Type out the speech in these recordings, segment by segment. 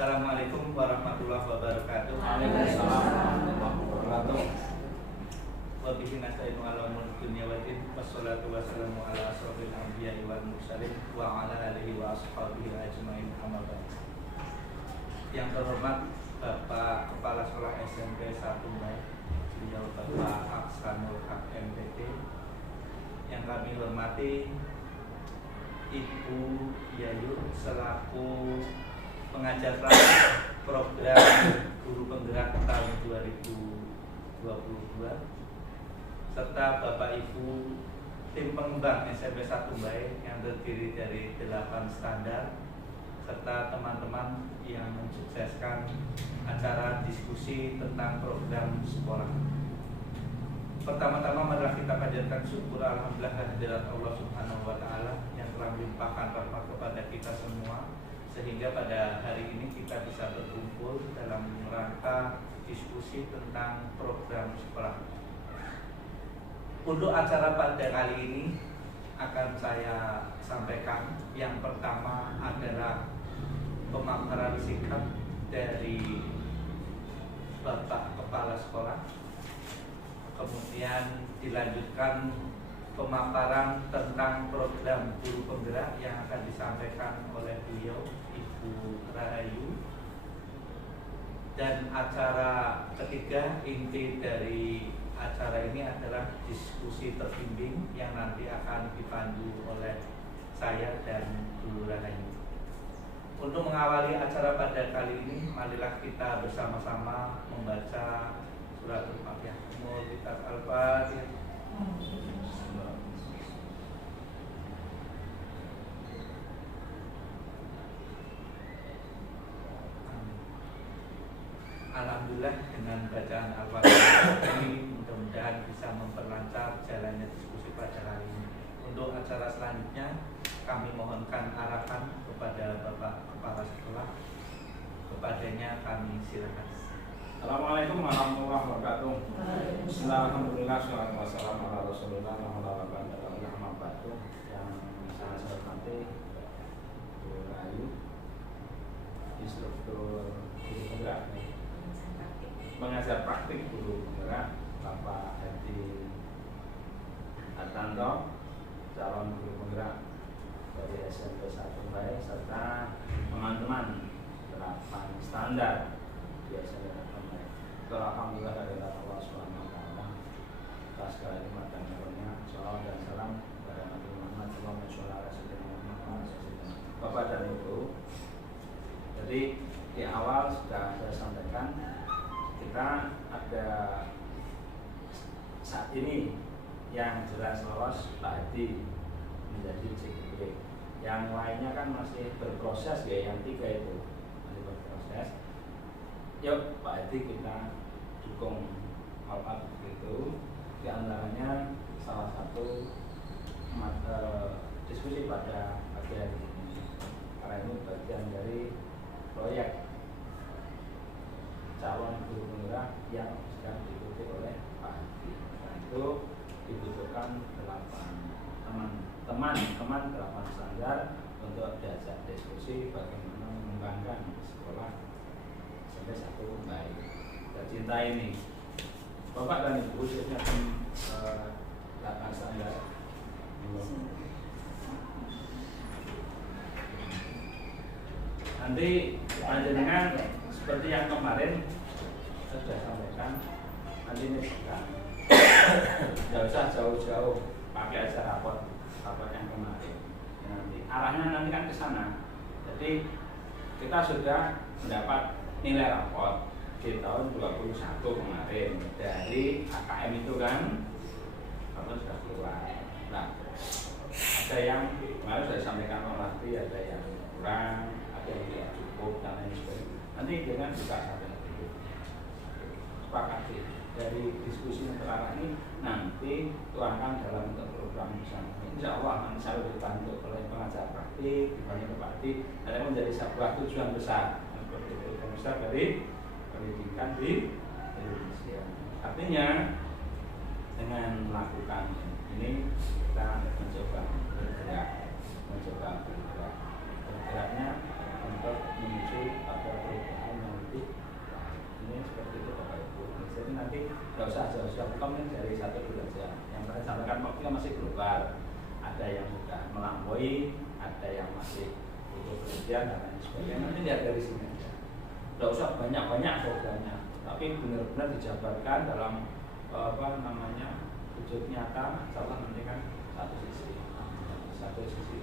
Assalamualaikum warahmatullahi wabarakatuh. Waalaikumsalam warahmatullahi wabarakatuh. Wa bihi nasta'inu ala umuri dunya wad din. Wassalatu wassalamu ala asrofil anbiya'i wal mursalin wa ala alihi wa ashabihi ajmain, amma ba'd. Yang terhormat Bapak Kepala Sekolah SMP 1 Baik, beliau Bapak Aksanul Haq MPT. Yang kami hormati Ibu Yayu selaku pengajar kelas program guru penggerak tahun 2022, serta Bapak Ibu tim pengembang SMP 1 Baik yang terdiri dari 8 standar, serta teman-teman yang mensukseskan acara diskusi tentang program sekolah. Pertama-tama marilah kita panjatkan syukur alhamdulillah kehadirat Allah Subhanahu wa taala yang telah melimpahkan rahmat kepada kita semua, sehingga pada hari ini kita bisa berkumpul dalam rangka diskusi tentang program sekolah. Untuk acara pada kali ini akan saya sampaikan. Yang pertama adalah pemaparan singkat dari Bapak Kepala Sekolah. Kemudian dilanjutkan pemaparan tentang program guru penggerak yang akan disampaikan oleh beliau Ibu Rahayu. Dan acara ketiga, inti dari acara ini adalah diskusi terbimbing yang nanti akan dipandu oleh saya dan Bu Rahayu. Untuk mengawali acara pada kali ini, marilah kita bersama-sama membaca suratul Fatihah. Kitab Al-Fatihah. Alhamdulillah, dengan bacaan Al-Fatihah ini mudah-mudahan bisa memperlancar jalannya diskusi pada hari ini. Untuk acara selanjutnya kami mohonkan arahan kepada Bapak Kepala Sekolah. Kepadanya kami silakan. Assalamualaikum warahmatullahi wabarakatuh. Bismillahirrahmanirrahim. Wassalamualaikum warahmatullahi wabarakatuh. Yang sangat saya hormati Bu Rahayu, instruktur guru penggerak, mengajar praktik guru penggerak, Bapak Hadi Hartanto, calon guru penggerak dari SMP 1 Baik, serta teman-teman 8 standar di SMP 1 Baik. Alhamdulillah dari Allah Subhanahu wa taala atas segala nikmat dan karunia. Shalawat dan salam kepada Nabi Muhammad sallallahu alaihi wasallam. Bapak dan Ibu, jadi di awal sudah saya sampaikan kita ada saat ini yang jelas lolos Pak Hadi menjadi CGP. Yang lainnya kan masih berproses ya, yang 3 itu masih berproses. Yuk Pak Hadi kita dukung all-out begitu. Di antaranya salah satu diskusi pada pagi hari ini, karena ini bagian dari proyek calon guru penggerak yang sedang diikuti oleh Pak Hadi. Nah, itu dibutuhkan 8 teman 8 standar untuk diajak diskusi bagaimana mengembangkan sekolah sampai 1 Baik tercinta ini. Bapak dan Ibu sudah 8 standar. Nanti panjenengan seperti yang kemarin saya sudah sampaikan, nanti ini bukan tidak usah jauh-jauh pakai aja rapor yang kemarin. Nanti arahnya nanti kan ke sana. Jadi kita sudah mendapat nilai rapor di tahun 21 kemarin dari AKM itu kan, rapor sudah keluar. Nah, ada yang kemarin sudah disampaikan Pak Lati, ada yang kurang, ada yang tidak cukup dan lain sebagainya. Nanti dengan buka sampai itu sepakati dari diskusi yang terarah ini nanti tuangkan dalam bentuk program bersama. Insya Allah nanti saya dibantu oleh pengajar praktik, dibantu Pak Hadi, dan menjadi sebuah tujuan besar seperti tujuan besar dari pendidikan di Indonesia. Artinya dengan melakukan ini kita mencoba bergeraknya untuk menuju pada melampaui, ada yang masih butuh penelitian dan lain sebagainya. Nanti lihat dari sini aja. Tidak usah banyak-banyak programnya, tapi benar-benar dijabarkan dalam wujud nyata. Insyaallah nanti kan satu sisi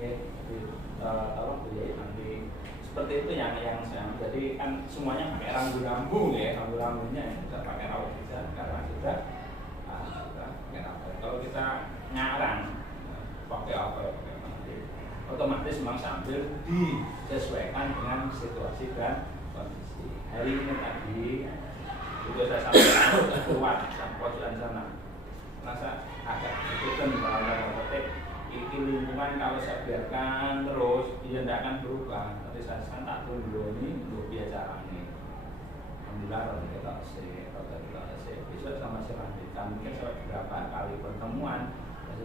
Oke, jadi tolong beliau nanti seperti itu yang saya. Jadi kan semuanya pakai rambu-rambu ya, rambu-rambunya tidak pakai rawat saja karena sudah pakai rawat. Kalau kita ngarang pakai apa ya, pakai nanti otomatis memang sambil disesuaikan dengan situasi dan kondisi. Hari ini tadi itu saya sampaikan keluar pojokan sana, masa agak ikutan dalam petik. Ini lingkungan kalau saya biarkan terus dia tidak akan berubah. Nanti saya tak tunggu ini untuk dia caranya. Alhamdulillah kita besok sama si lanjutkan. Mungkin saya beberapa kali pertemuan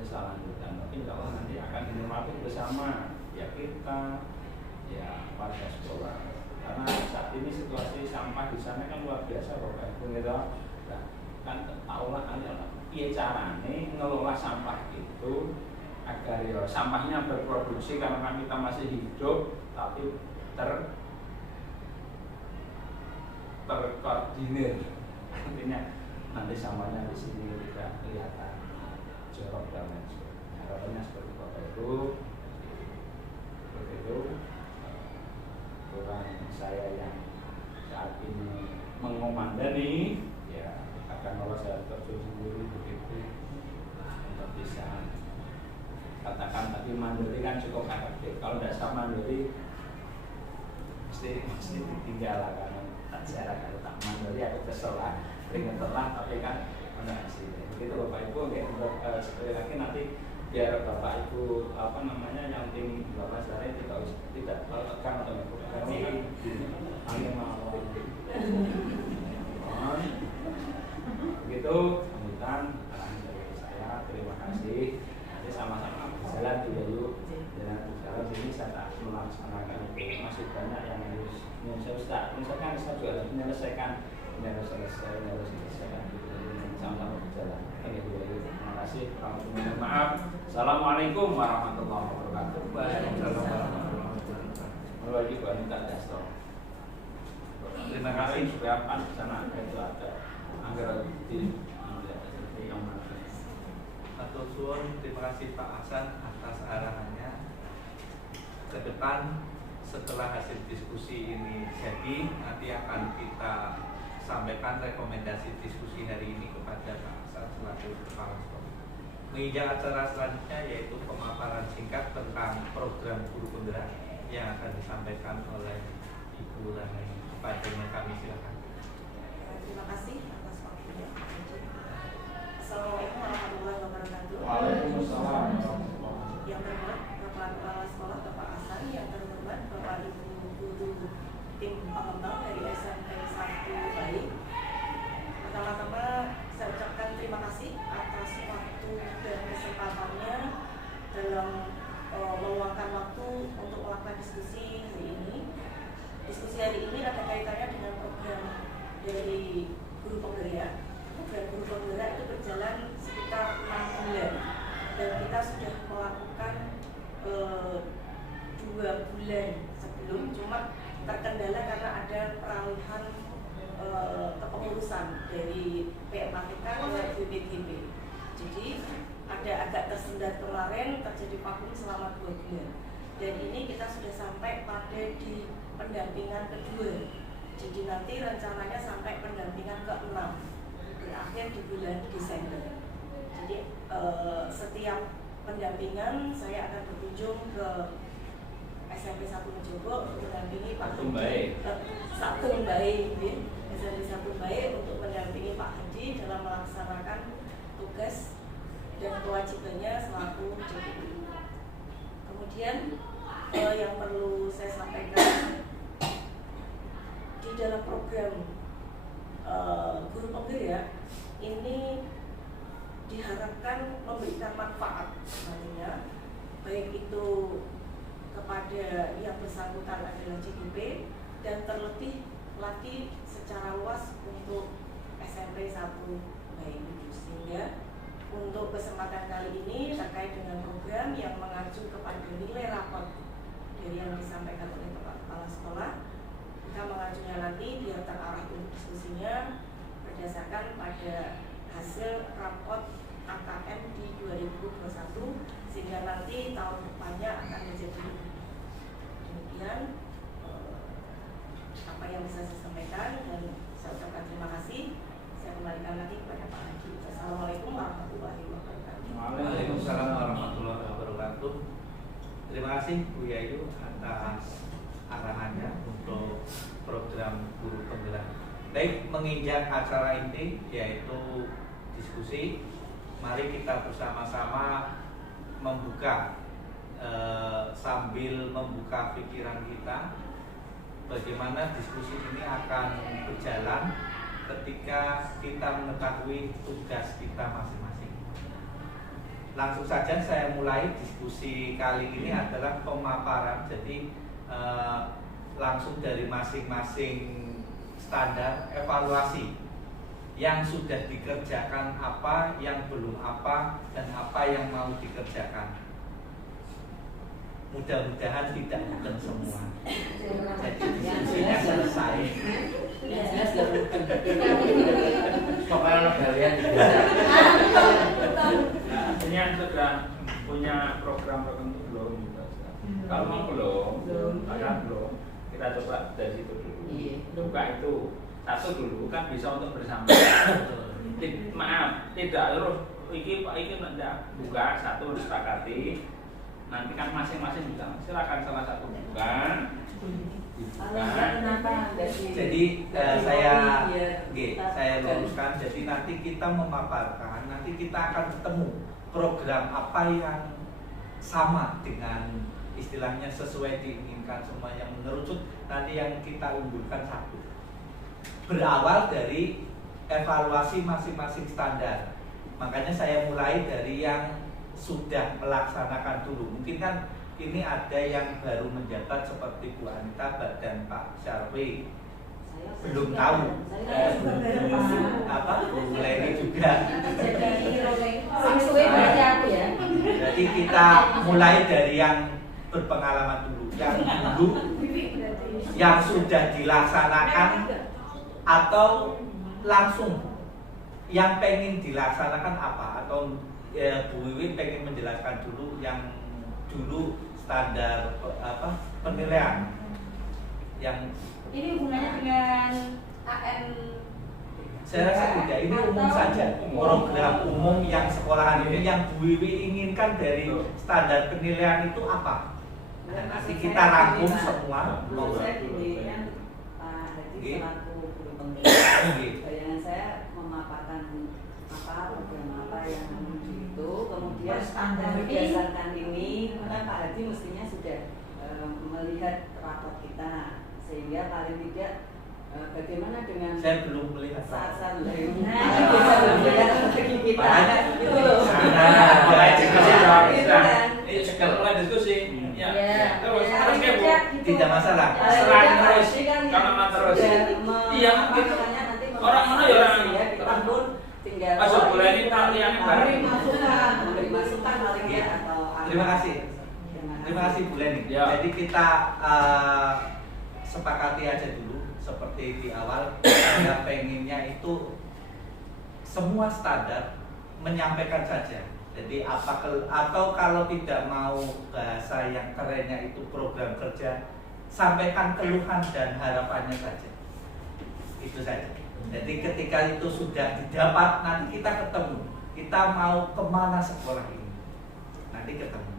saya lanjutkan. Tapi kalau nanti akan dinikmati bersama ya kita ya warga sekolah. Karena saat ini situasi sampah di sana kan luar biasa Bapak Ibu gitu. Nah, kan tahulah dia caranya ngelola sampah itu agar ya sampahnya berproduksi karena kita masih hidup tapi terkoordinir. Artinya nanti sampahnya di sini tidak kelihatan jorok dan lain sebagainya. Harapannya seperti Bapak Ibu. Seperti itu kurang saya yang saat ini mengomandani ya akan kalau saya terjun sendiri begitu untuk bisa katakan tadi mandiri kan cukup efektif. Kalau tidak sama mandiri mesti ditinggal lah karena tak jarak. Kalau tak mandiri aku kesel lah, pengen telah tapi kan mana sih. Begitu Bapak Ibu untuk sekali lagi nanti biar Bapak Ibu yang tim Bapak saya tidak tekan atau kami hanya mau begitu. Sambutan dari saya, terima kasih. Nanti sama-sama berjalan yuk dengan berjalan sini saya tak melaksanakan itu masih banyak yang harus saya misalkan saya juga harus menyelesaikan sama-sama berjalan. Terima kasih. Mohon maaf. Assalamualaikum warahmatullahi wabarakatuh. Waalaikumsalam warahmatullahi wabarakatuh. Terima kasih supaya di sana itu ada anggaran di yang mana. Atur suwun, terima kasih Pak Hasan atas arahannya. Ke depan setelah hasil diskusi ini jadi, nanti akan kita sampaikan rekomendasi diskusi hari ini kepada Pak Hasan selaku kepala sekolah. Menginjak acara selanjutnya yaitu pemaparan singkat tentang program guru penggerak yang akan disampaikan oleh Ibu Lana. Kepadanya kami silakan. Terima kasih atas waktunya. Assalamualaikum warahmatullahi wabarakatuh. Waalaikumsalam. Yang terhormat Bapak Kepala Sekolah Bapak Hasan, yang terhormat Bapak Ibu guru tim pengembang dari SMP 1 Baik. Pertama-tama saya ucapkan terima kasih atas waktu dan kesempatannya dalam meluangkan waktu untuk melakukan diskusi hari ini. Diskusi hari ini ada kaitannya dengan program dari guru penggerak. Program guru penggerak itu berjalan sekitar 6 bulan dan kita sudah melakukan 2 bulan sebelum, cuma terkendala karena ada peralihan kepengurusan dari PMATK ke BPGB. Jadi ada agak tersendat kemarin, terjadi vakum selama 2 bulan. Dan ini kita sudah sampai pada di pendampingan kedua. Jadi nanti rencananya sampai pendampingan ke-6 berakhir di bulan Desember. Jadi setiap pendampingan saya akan berkunjung ke SMP 1 Mejobo untuk mendampingi Pak Haji. SMP 1 Baik untuk mendampingi Pak Haji dalam melaksanakan tugas dan kewajibannya selaku JPI. Kemudian yang perlu saya sampaikan di dalam program guru penggerak ini diharapkan memberikan manfaat nantinya, baik itu kepada yang bersangkutan adalah JDP dan terlebih lagi secara luas untuk SMP 1 Baik itu, sehingga untuk kesempatan kali ini terkait dengan program yang mengacu kepada nilai rapor dari yang disampaikan oleh Bapak Kepala Sekolah. Kita mengajunya nanti biar terarah untuk diskusinya berdasarkan pada hasil raport AKM di 2021, sehingga nanti tahun depannya akan menjadi demikian apa yang bisa saya sampaikan, dan saya ucapkan terima kasih. Saya kembalikan lagi kepada Pak Haji. Assalamualaikum warahmatullahi wabarakatuh. Waalaikumsalam warahmatullahi wabarakatuh. Terima kasih Bu Yayu atas arahannya untuk program guru penggerak. Baik, menginjak acara inti yaitu diskusi, mari kita bersama-sama membuka sambil membuka pikiran kita bagaimana diskusi ini akan berjalan ketika kita mengetahui tugas kita masing-masing. Langsung saja saya mulai diskusi kali ini adalah pemaparan. Jadi langsung dari masing-masing standar evaluasi yang sudah dikerjakan, apa yang belum apa, dan apa yang mau dikerjakan. Mudah-mudahan tidak bukan semua. Jadi diskusinya selesai. Pokoknya kalian Artinya sudah punya program tertentu belum? Kalau belum, maka belum. Kita coba dari situ dulu. Buka itu satu dulu kan bisa untuk bersama. Maaf, tidak harus iki tidak buka satu disepakati. Nanti kan masing-masing bilang silakan salah satu buka. Jadi saya luruskan. Jadi nanti kita memaparkan, nanti kita akan ketemu program apa yang sama dengan istilahnya sesuai diinginkan semua yang mengerucut, nanti yang kita unggulkan satu. Berawal dari evaluasi masing-masing standar. Makanya saya mulai dari yang sudah melaksanakan dulu. Mungkin kan ini ada yang baru menjabat seperti Bu Anita dan Pak Syarwi, belum tahu. Bu Leni juga. Jadi kita mulai dari yang berpengalaman dulu, yang sudah dilaksanakan atau langsung yang pengen dilaksanakan apa, atau Bu Wiwin pengen menjelaskan dulu yang dulu standar penilaian yang ini hubungannya dengan AN. Saya rasa tidak, ini umum saja, program umum yang sekolahan ini yang Bu Wiwi inginkan dari standar penilaian itu apa? Nah, nanti kita rangkum semua. Saya gini kan Pak Haji selaku guru penggerak, bayangan saya memaparkan apa program apa yang menuju itu, kemudian berdasarkan ini maka Pak Haji mestinya sudah melihat raport kita, sehingga paling tidak bagaimana dengan saya belum melihat saat-saat bagi kita itu loh. Mulai diskusi. Ya. Terus tidak masalah. Serang terus. Karena terus. Iya, orang mana ya orang kita pun tinggal masuk boleh ini kalian memberi masukan paling ya atau terima kasih Bu Leni. Ya. Jadi kita sepakati aja dulu seperti di awal, saya pengennya itu semua standar menyampaikan saja. Jadi atau kalau tidak mau bahasa yang kerennya itu program kerja, sampaikan keluhan dan harapannya saja. Itu saja. Jadi ketika itu sudah didapat, nanti kita ketemu. Kita mau kemana sekolah ini? Nanti ketemu.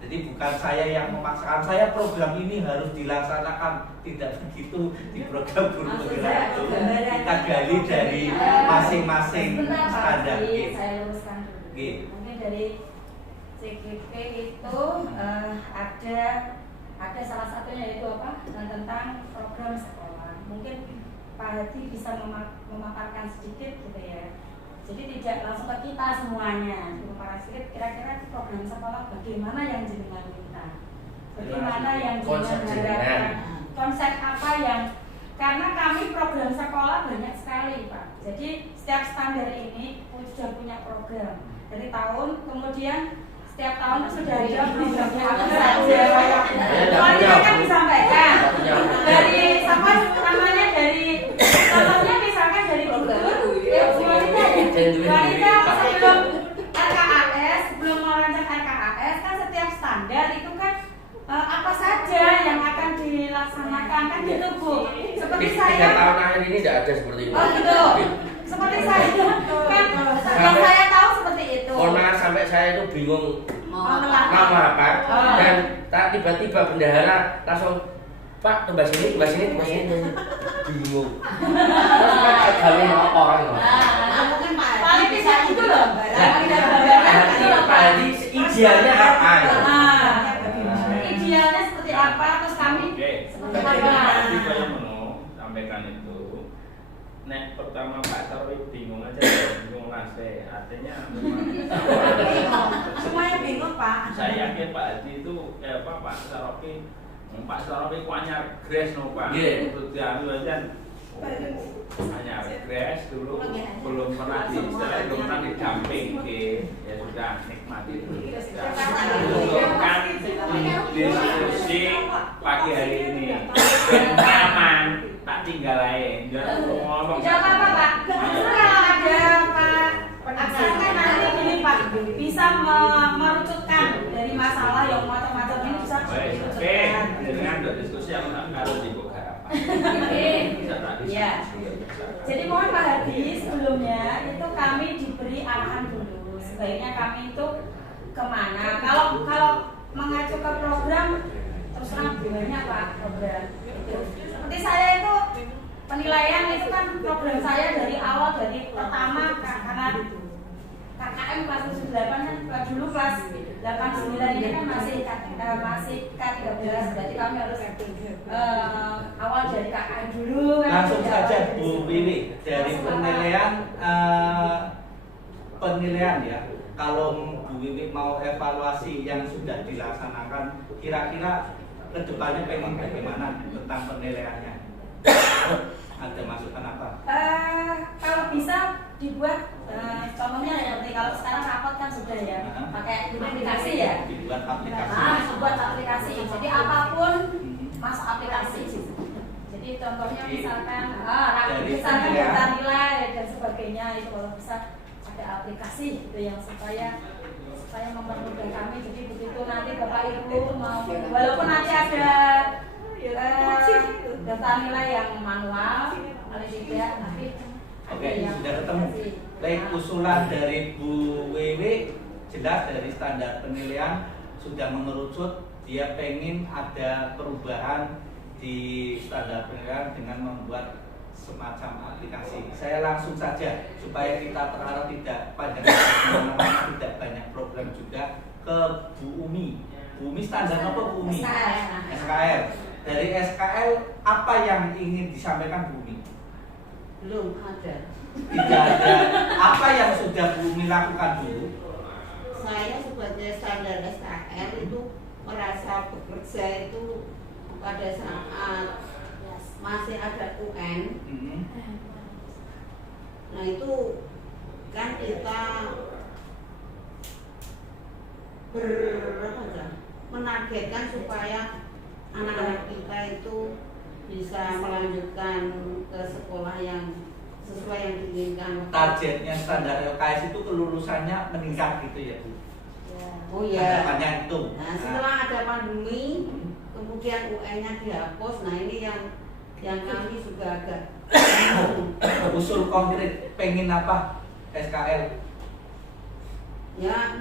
Jadi bukan saya yang memaksakan, saya program ini harus dilaksanakan. Tidak begitu di program guru penggerak itu. Kita gali dari masing-masing standar. Saya luruskan dulu. Mungkin dari CGP itu ada salah satunya yaitu apa? Tentang program sekolah. Mungkin Pak Haji bisa memaparkan sedikit gitu ya. Jadi tidak langsung ke kita semuanya, para sedikit kira-kira program sekolah bagaimana yang jenengan minta, bagaimana yang jenengan harapkan, konsep apa yang, karena kami program sekolah banyak sekali Pak. Jadi setiap standar ini sudah punya program. dari tahun, kemudian setiap tahun itu sudah ada programnya apa saja. Semuanya kan disampaikan dari sama namanya dari contohnya misalkan dari wanita sebelum RKAS, sebelum merancang RKAS kan setiap standar itu kan apa saja yang akan dilaksanakan kan gitu Bu. Seperti 3 saya. tahun akhir ini tidak ada seperti itu. Oh gitu. Seperti saya kan yang saya tahu seperti itu. Mohon sampai saya itu bingung Nama apa dan tiba-tiba bendahara langsung Pak tumbas sini bingung. Terus kan gawe orang loh. Mungkin Pak Hadi paling bisa tidak itu loh. Pak Hadi idealnya apa? Idealnya seperti apa? Terus kami Oke. seperti Tadi apa? saya mau sampaikan itu. Nek pertama Pak Sarwi bingung aja, bingung lah saya. Artinya memang Semuanya bingung Pak. saya yakin Pak Hadi itu Pak Sarwi ku anyar gres no Pak. Nggih. Untuk diambil aja. Anyar gres dulu belum pernah didamping ya sudah nikmati dulu. Kan diskusi pagi hari ini dan nyaman tak tinggal lain jangan ngomong. Tidak apa-apa Pak. Justru kalau ada Pak Aksan kan nanti gini Pak bisa merucutkan dari masalah yang macam-macam ini bisa Oke, dirucutkan. dengan diskusi aku tak kalau dibuka harapan. Ya. Jadi mohon Pak Hadi sebelumnya itu kami diberi arahan dulu. Sebaiknya kami itu kemana? Kalau mengacu ke program terus terang banyak Pak program. Itu. Seperti saya itu penilaian itu kan program saya dari awal dari pertama karena KKM kelas 78 kan dulu kelas 89 ini kan masih K13 berarti kami harus awal dari KKM dulu kan. Langsung saja Bu Wiwi dari penilaian ya. Kalau Bu Wiwi mau evaluasi yang sudah dilaksanakan, kira-kira kedepannya pengen bagaimana tentang penilaiannya? Ada masukan apa? Kalau bisa dibuat contohnya seperti kalau sekarang rapot kan sudah ya pakai aplikasi ya. Dibuat aplikasi. Buat aplikasi. Jadi apapun masuk aplikasi. Jadi contohnya misalkan misalkan data nilai dan sebagainya itu kalau bisa ada aplikasi gitu yang supaya mempermudah kami. Jadi begitu nanti Bapak Ibu mau walaupun nanti ada data nilai yang manual paling tidak tapi Oke, sudah ketemu. Baik, usulan dari Bu Wewe jelas dari standar penilaian sudah mengerucut. Dia pengen ada perubahan di standar penilaian dengan membuat semacam aplikasi. Saya langsung saja supaya kita berharap tidak panjang tidak banyak program juga ke Bu Umi. Bu Umi standar apa Bu Umi? SKL. Dari SKL apa yang ingin disampaikan Bu Umi? belum ada. Tidak ada. Apa yang sudah Bu Umi lakukan dulu? Saya sebagai standar SKL itu merasa bekerja itu pada saat masih ada UN. Nah itu kan kita menargetkan supaya anak-anak kita itu bisa melanjutkan ke sekolah yang sesuai yang diinginkan. Targetnya standar LKS itu kelulusannya meningkat gitu ya Bu? Oh iya. Harapannya itu. Nah setelah ada pandemi, kemudian UN-nya dihapus. Nah ini yang kami juga agak usul konkret pengen apa SKL? ya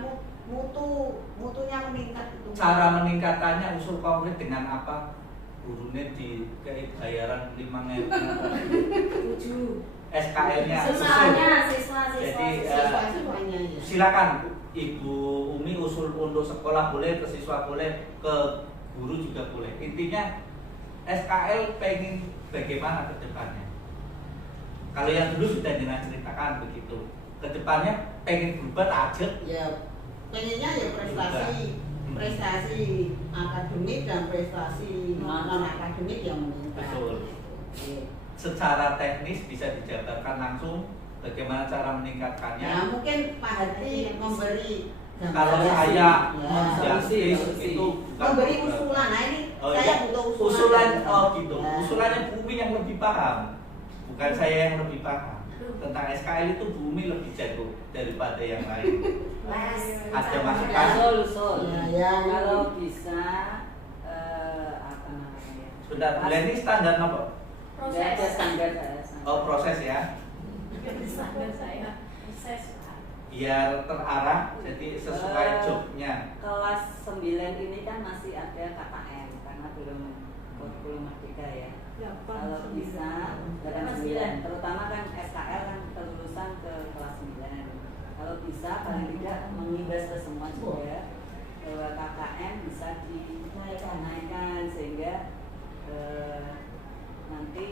mutunya meningkat itu. Cara meningkatannya usul konkret dengan apa? Gurunya di kayak bayaran 5.000 SKL-nya siswa. Jadi Siswa-siswanya ya. silakan Ibu Umi usul untuk sekolah boleh, ke siswa boleh, ke guru juga boleh. Intinya SKL pengen bagaimana ke depannya? Kalau yang dulu sudah jenengan ceritakan begitu. Ke depannya pengen berubah target. Ya pengennya ya prestasi akademik dan prestasi non akademik yang meningkat. Betul. Secara teknis bisa dijabarkan langsung Bagaimana cara meningkatkannya? Ya mungkin Pak Hadi memberi Kalau saya menjustice itu bukan memberi program. usulan. Nah ini Oh, saya iya. butuh Usulan, oh gitu. Ya. Usulannya Bumi yang lebih paham, bukan saya yang lebih paham. Tentang SKL itu Bumi lebih jago daripada yang lain. Ada masukan? Usul. Ya. Kalau bisa apa namanya? Sebentar, ini standar apa? Nggak ada standar saya. Oh, proses ya. Standar saya proses Pak. Biar terarah, jadi sesuai jobnya. Kelas 9 ini kan masih ada KKN karena belum kurikulum merdeka ya. Kalau bisa 9, terutama kan SKL kan kelulusan ke kelas 9. Kalau bisa paling tidak mengimbas ke semua juga bahwa KKN bisa dinaikkan sehingga nanti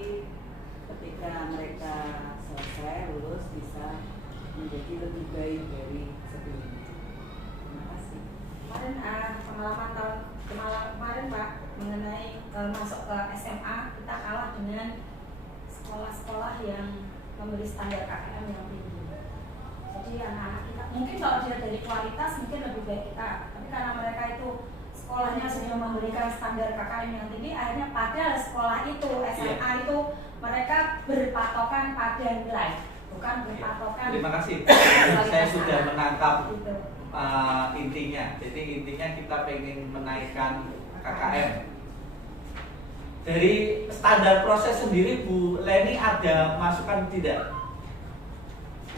ketika mereka selesai lulus bisa menjadi lebih baik dari sebelumnya. Terima kasih. Kemarin pengalaman tahun kemarin Pak mengenai masuk ke SMA kita kalah dengan sekolah-sekolah yang memberi standar KKM yang tinggi. Jadi anak-anak kita mungkin kalau dia dari kualitas mungkin lebih baik kita, tapi karena mereka itu sekolahnya sudah memberikan standar KKM yang tinggi, akhirnya pada sekolah itu SMA itu mereka berpatokan pada nilai, bukan berpatokan. Terima kasih. Saya sudah menangkap Gitu. intinya. Jadi intinya kita pengen menaikkan KKM. Dari standar proses sendiri Bu Leni ada masukan tidak?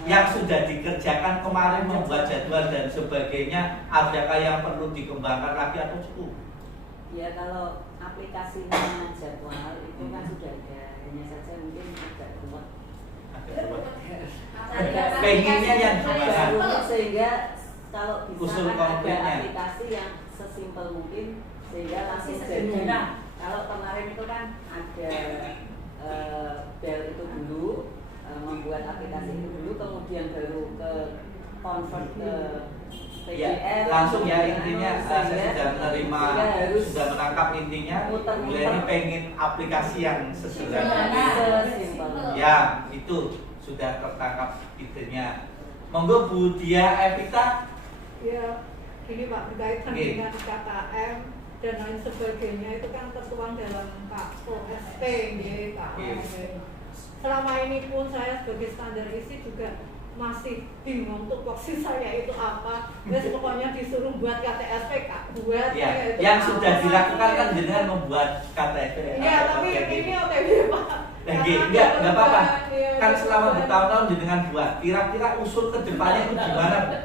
Yang sudah dikerjakan kemarin membuat jadwal dan sebagainya, adakah yang perlu dikembangkan lagi atau cukup? Ya kalau aplikasinya jadwal itu kan sudah ada, hanya saja mungkin agak ruwet. Pengennya yang gimana? Sehingga kalau bisa Usul kan ada konkretnya. aplikasi yang sesimpel mungkin sehingga langsung Sederhana. jadi. Kalau kemarin itu kan ada Bel itu dulu membuat aplikasi itu dulu, kemudian baru ke convert ke Ya, PDF. langsung ya intinya saya sudah menerima, sehingga harus sudah menangkap intinya. muter-muter. Bu Leni pengen aplikasi yang sederhana. Sesimpel. Ya, itu sudah tertangkap idenya. Monggo Bu Dia Evita. Ya, ini Pak berkaitan Oke. dengan KKM dan lain sebagainya itu kan tertuang dalam KOSP, Pak. Oke. Selama ini pun saya sebagai standar isi juga masih bingung tupoksi saya itu apa. Wes pokoknya disuruh buat KTSP, Kak. Buat Ya, saya itu yang apa. sudah dilakukan kan dengan membuat KTP. Iya, tapi ini OTW, Pak. Enggak apa-apa. Iya, Kan selama buat- bertahun-tahun dengan buat. Kira-kira usul ke depannya itu gimana, Bu?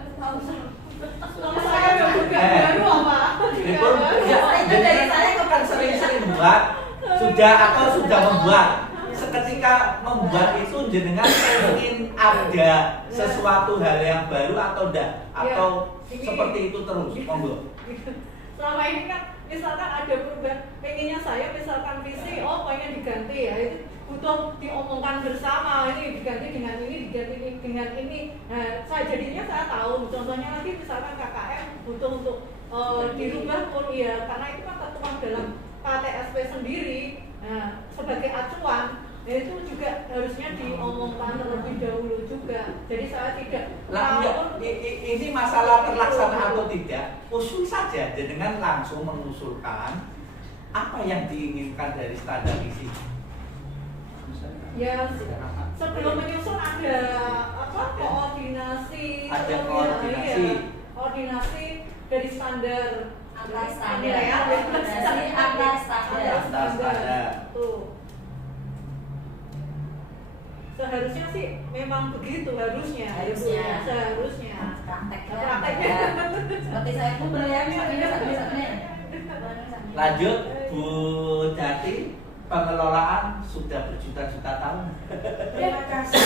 Kalau saya udah juga baru apa? Report ya, jadi kan sering-sering buat sudah atau sudah membuat. Seketika membuat itu jenengan ingin ada sesuatu hal yang baru atau enggak? Atau seperti itu terus? Monggo. Selama ini kan misalkan ada perubahan, pengennya saya misalkan visi, oh pengen diganti ya, itu butuh diomongkan bersama, ini diganti dengan ini, diganti dengan ini. Nah, saya jadinya saya tahu, contohnya lagi misalkan KKM butuh untuk dirubah pun ya, karena itu kan tertuang dalam KTSP sendiri. Nah, sebagai acuan, ya itu juga harusnya diomongkan terlebih dahulu juga. Jadi saya tidak Lah, ini masalah terlaksana atau tidak, usul saja dengan langsung mengusulkan apa yang diinginkan dari standar isi. Ya, sebelum menyusun ada apa koordinasi, Ada sebelumnya, koordinasi. iya, koordinasi dari standar Antar standar. penilaian, Koordinasi antar standar. Antar standar. Tuh. Seharusnya sih memang begitu harusnya. Harusnya. Seharusnya. Prakteknya. Prakteknya. Seperti saya pun berlayar Lanjut, Bu Jati, pengelolaan sudah berjuta-juta tahun. Terima kasih.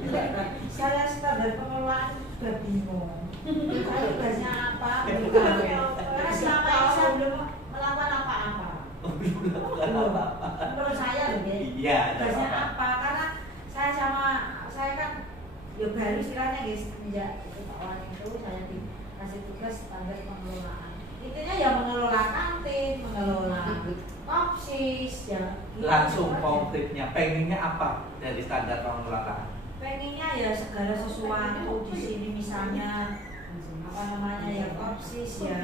Oke. Saya standar pengelolaan sudah bingung. Saya tugasnya apa? Karena selama ini saya belum melakukan apa-apa. Menurut saya begini. Iya, ada Tugasnya apa-apa. apa? Karena saya kan ya baru istilahnya guys, sejak itu awal itu saya dikasih tugas standar pengelolaan. Intinya ya mengelola kantin, mengelola kopsis, ya langsung konkretnya, pengennya apa dari standar pengelolaan? Pengennya ya segala sesuatu di sini misalnya apa namanya ya opsis ya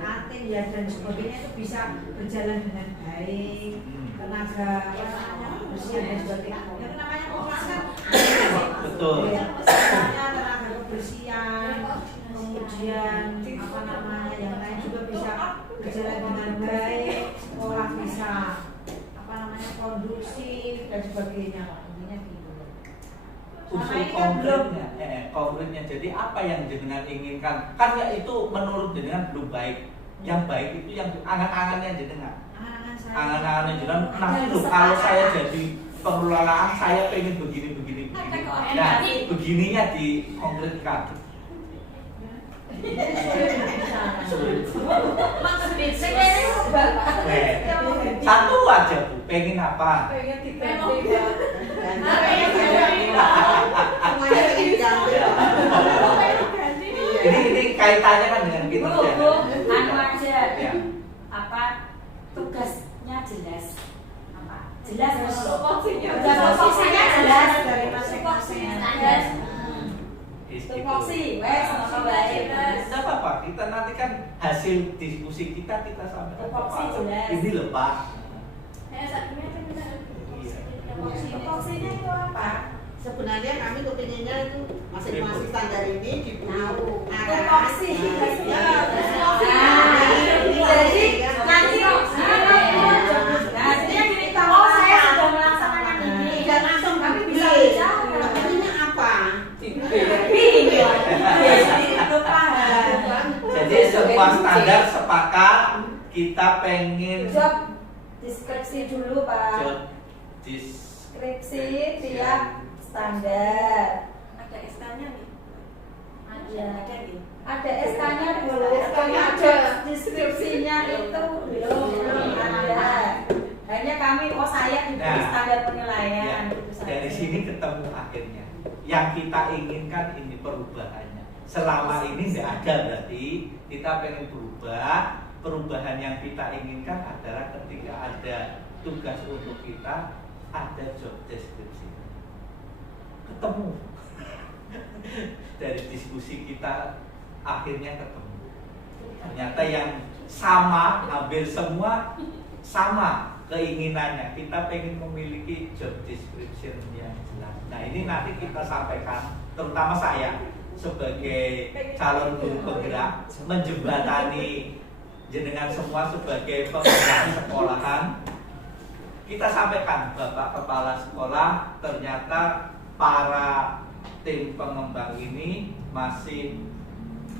kantin ya dan sebagainya itu bisa berjalan dengan baik, tenaga bersih dan sebagainya. Yang namanya opsis kan Betul. misalnya tenaga kebersihan, kemudian apa namanya yang lain juga bisa berjalan dengan baik, sekolah bisa apa namanya kondusif dan sebagainya. Intinya gitu. Usul konkretnya, konkretnya. Jadi apa yang jenengan inginkan? Kan ya itu menurut jenengan belum baik. Yang baik itu yang angan-angannya jenengan. Angan-angannya jenengan. Nanti loh kalau saya jadi pengelolaan saya pengen begini. Nah, begininya dikonkretkan. Satu aja Bu, pengen apa? Pengen diganti. Ini kaitannya kan dengan kinerja. Anu aja. Ya. Apa tugasnya jelas. Apa? Jelas Tupoksinya tupoksinya jelas dari masing-masing. Tupoksi, wes sama baik. Tidak apa-apa, kita nanti kan hasil diskusi kita sampaikan. Tupoksi jelas. Ini loh Pak. Tupoksinya itu apa? Sebenarnya kami kepinginnya itu masing-masing standar ini dibuat. Tupoksi. Jadi Nanti jadi yang gini tahu saya sudah melaksanakan ini. tidak langsung Tapi kami bisa bisa bicara. Kepinginnya apa? Itu paham. Jadi sebuah standar sepakat kita pengen Job deskripsi dulu Pak. job Deskripsi tiap standar. Ada SK-nya nih. Iya. Ada nih. Ada SK-nya dulu. SK-nya Kalau ada. job deskripsinya itu belum ada. Hanya kami saya diberi Nah, standar ya, penilaian. Itu saja. dari sini ketemu akhirnya. Yang kita inginkan ini perubahannya. Selama ini tidak ada berarti kita pengen berubah. Perubahan yang kita inginkan adalah ketika ada tugas untuk kita ada job description. Ketemu. Dari diskusi kita akhirnya ketemu. Ternyata yang sama, hampir semua sama keinginannya. Kita pengen memiliki job description yang jelas. Nah ini nanti kita sampaikan, terutama saya sebagai calon guru penggerak menjembatani jenengan semua sebagai penggerak sekolahan. Kita sampaikan Bapak Kepala Sekolah, ternyata para tim pengembang ini masih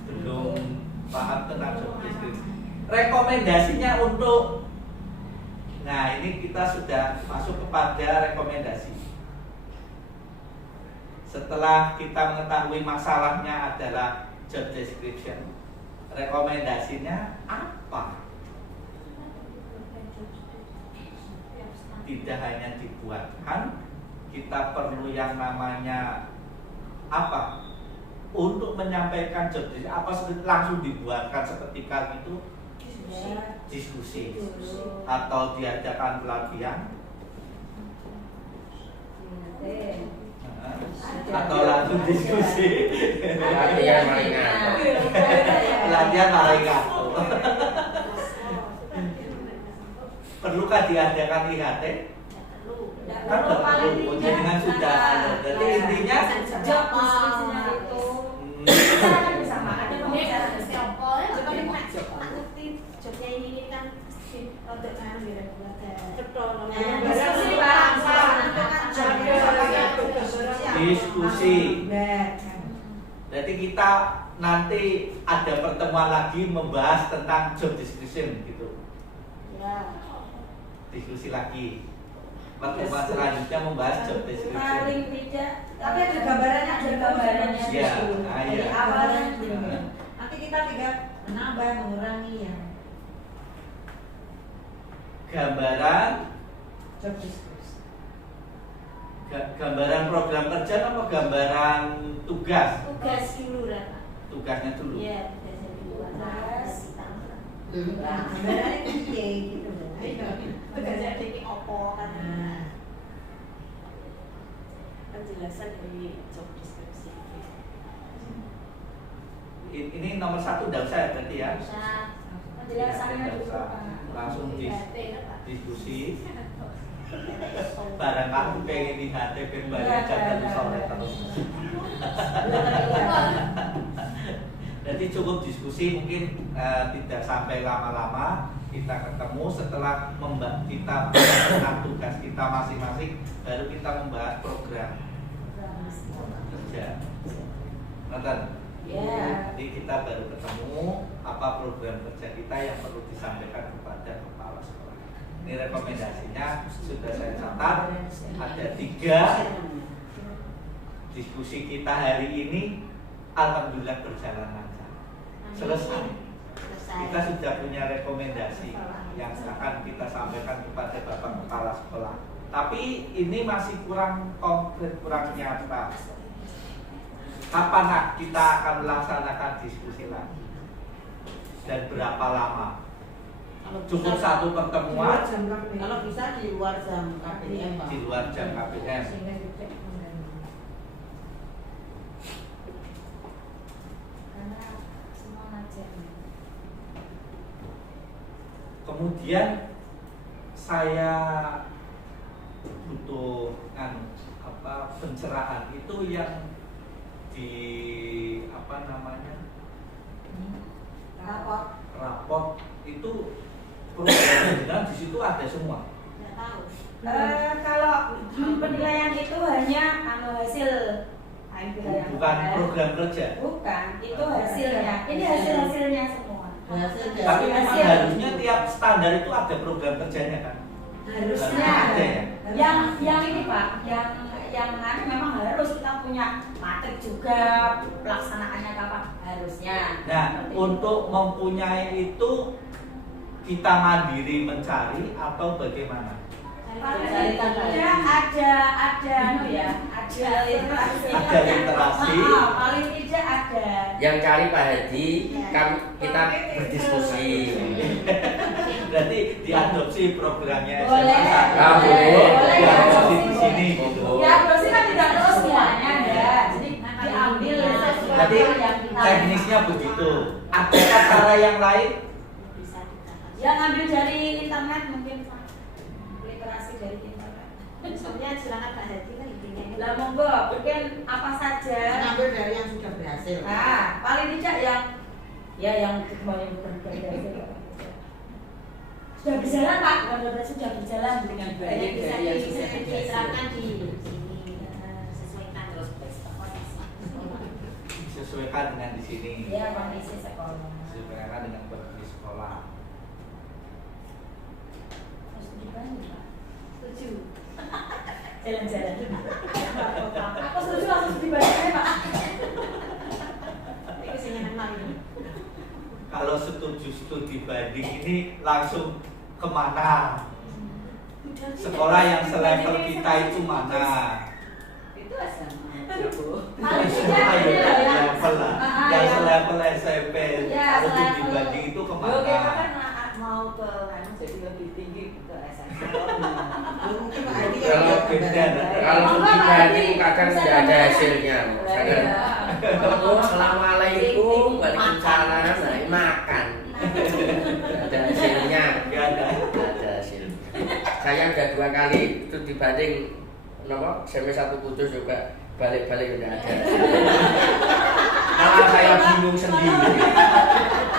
belum paham tentang job description. Rekomendasinya untuk, nah ini kita sudah masuk kepada rekomendasi. Setelah kita mengetahui masalahnya adalah job description, rekomendasinya apa? Tidak hanya dibuatkan, kita perlu yang namanya apa? Untuk menyampaikan job description, apa langsung dibuatkan seketika itu? Diskusi atau diadakan pelatihan atau langsung diskusi Latihan mereka. pelatihan mereka. Perlukah diadakan IHT? Kan perlu, dengan sudah ada. Jadi intinya job deskripsinya itu kita kan bersama ada pembicaraan Jobnya ini kan untuk kan diskusi. Jadi kita nanti ada pertemuan lagi membahas tentang job description gitu. Ya. Diskusi lagi. Pertemuan selanjutnya membahas job description. paling tidak tapi ada gambarannya Iya, dari iya. awalnya Nanti kita tinggal menambah, mengurangi ya. Gambaran Job description. gambaran program kerja apa gambaran tugas? Tugas dulu Rana. Tugasnya dulu. Iya, tugasnya dulu. Nah, gambarannya piye gitu loh. Tugasnya jadi opo kan penjelasan dari job deskripsi. Ini nomor 1 udah usah ya berarti ya. Penjelasannya Nggak dulu usah. Pak. Langsung diskusi. Barang kamu pengen di HT pengen jam sore terus. Jadi cukup diskusi, mungkin tidak sampai lama-lama. Kita ketemu setelah kita melakukan tugas kita masing-masing, baru kita membahas program kerja. Nonton? Jadi kita baru ketemu apa program kerja kita yang perlu disampaikan kepada kepala sekolah. Ini rekomendasinya sudah saya catat. Ada 3 diskusi kita hari ini, alhamdulillah berjalan lancar. Selesai. Kita sudah punya rekomendasi yang akan kita sampaikan kepada Bapak Kepala Sekolah. Tapi ini masih kurang konkret, kurang nyata. Kapan kita akan melaksanakan diskusi lagi? Dan berapa lama? Cukup 1 pertemuan? Kalau bisa di luar jam KPM, Pak. Di luar jam KPM. Karena semua ngajar. Kemudian saya butuh pencerahan itu yang di raport itu program di situ ada semua. Kalau penilaian itu hanya hasil Bukan program kerja. Bukan, itu hasilnya. Ini hasilnya semua. Tapi memang harusnya tiap standar itu ada program kerjanya kan? Harusnya ada ya? Yang ini Pak, yang memang harus kita punya materi juga, pelaksanaannya kapan harusnya. Nah, untuk mempunyai itu kita mandiri mencari atau bagaimana? Ada literasi. Paling tidak ada. Yang cari Pak Hadi, kita berdiskusi. Berarti diadopsi programnya Boleh. boleh. Diadopsi di sini gitu. Diadopsi kan tidak terus semuanya ada. Jadi diambil Berarti teknisnya begitu. Adakah cara yang lain? Yang ambil dari internet mungkin Pak. Literasi dari internet. Soalnya silakan Pak Hadi kan intinya. Lah monggo, mungkin apa saja. Ngambil dari yang sudah berhasil. Nah, paling tidak yang kembali bukan berhasil. Sudah berjalan Pak, sudah berjalan dengan baik. Bisa diterapkan di sini, sesuaikan terus Sesuaikan dengan di sini. Ya, kondisi sekolah. Sesuaikan dengan kondisi sekolah. Harus dibantu Pak. setuju. Jalan-jalan. Aku setuju langsung dibantu ya Pak. Itu sih yang enak ini. Kalau setuju studi banding ini langsung kemana? Sekolah yang selevel kita itu mana? Itu SMA. Paling Semua tidak yang ada yang level lah. Yang selevel SMP. Ya, Kalau studi selevel. banding itu Kita kemana? kan mau ke jadi lebih tinggi ke SMA. Mungkin Pak Hadi Kalau beda, Kalau studi banding kadang tidak ada hasilnya. Saya Assalamualaikum, waalaikumsalam, makan. Ada hasilnya. Nggak ada. Ada hasilnya. Saya udah 2 kali itu dibanding SMP 1 Kudus juga balik-balik udah ada. Malah saya bingung sendiri.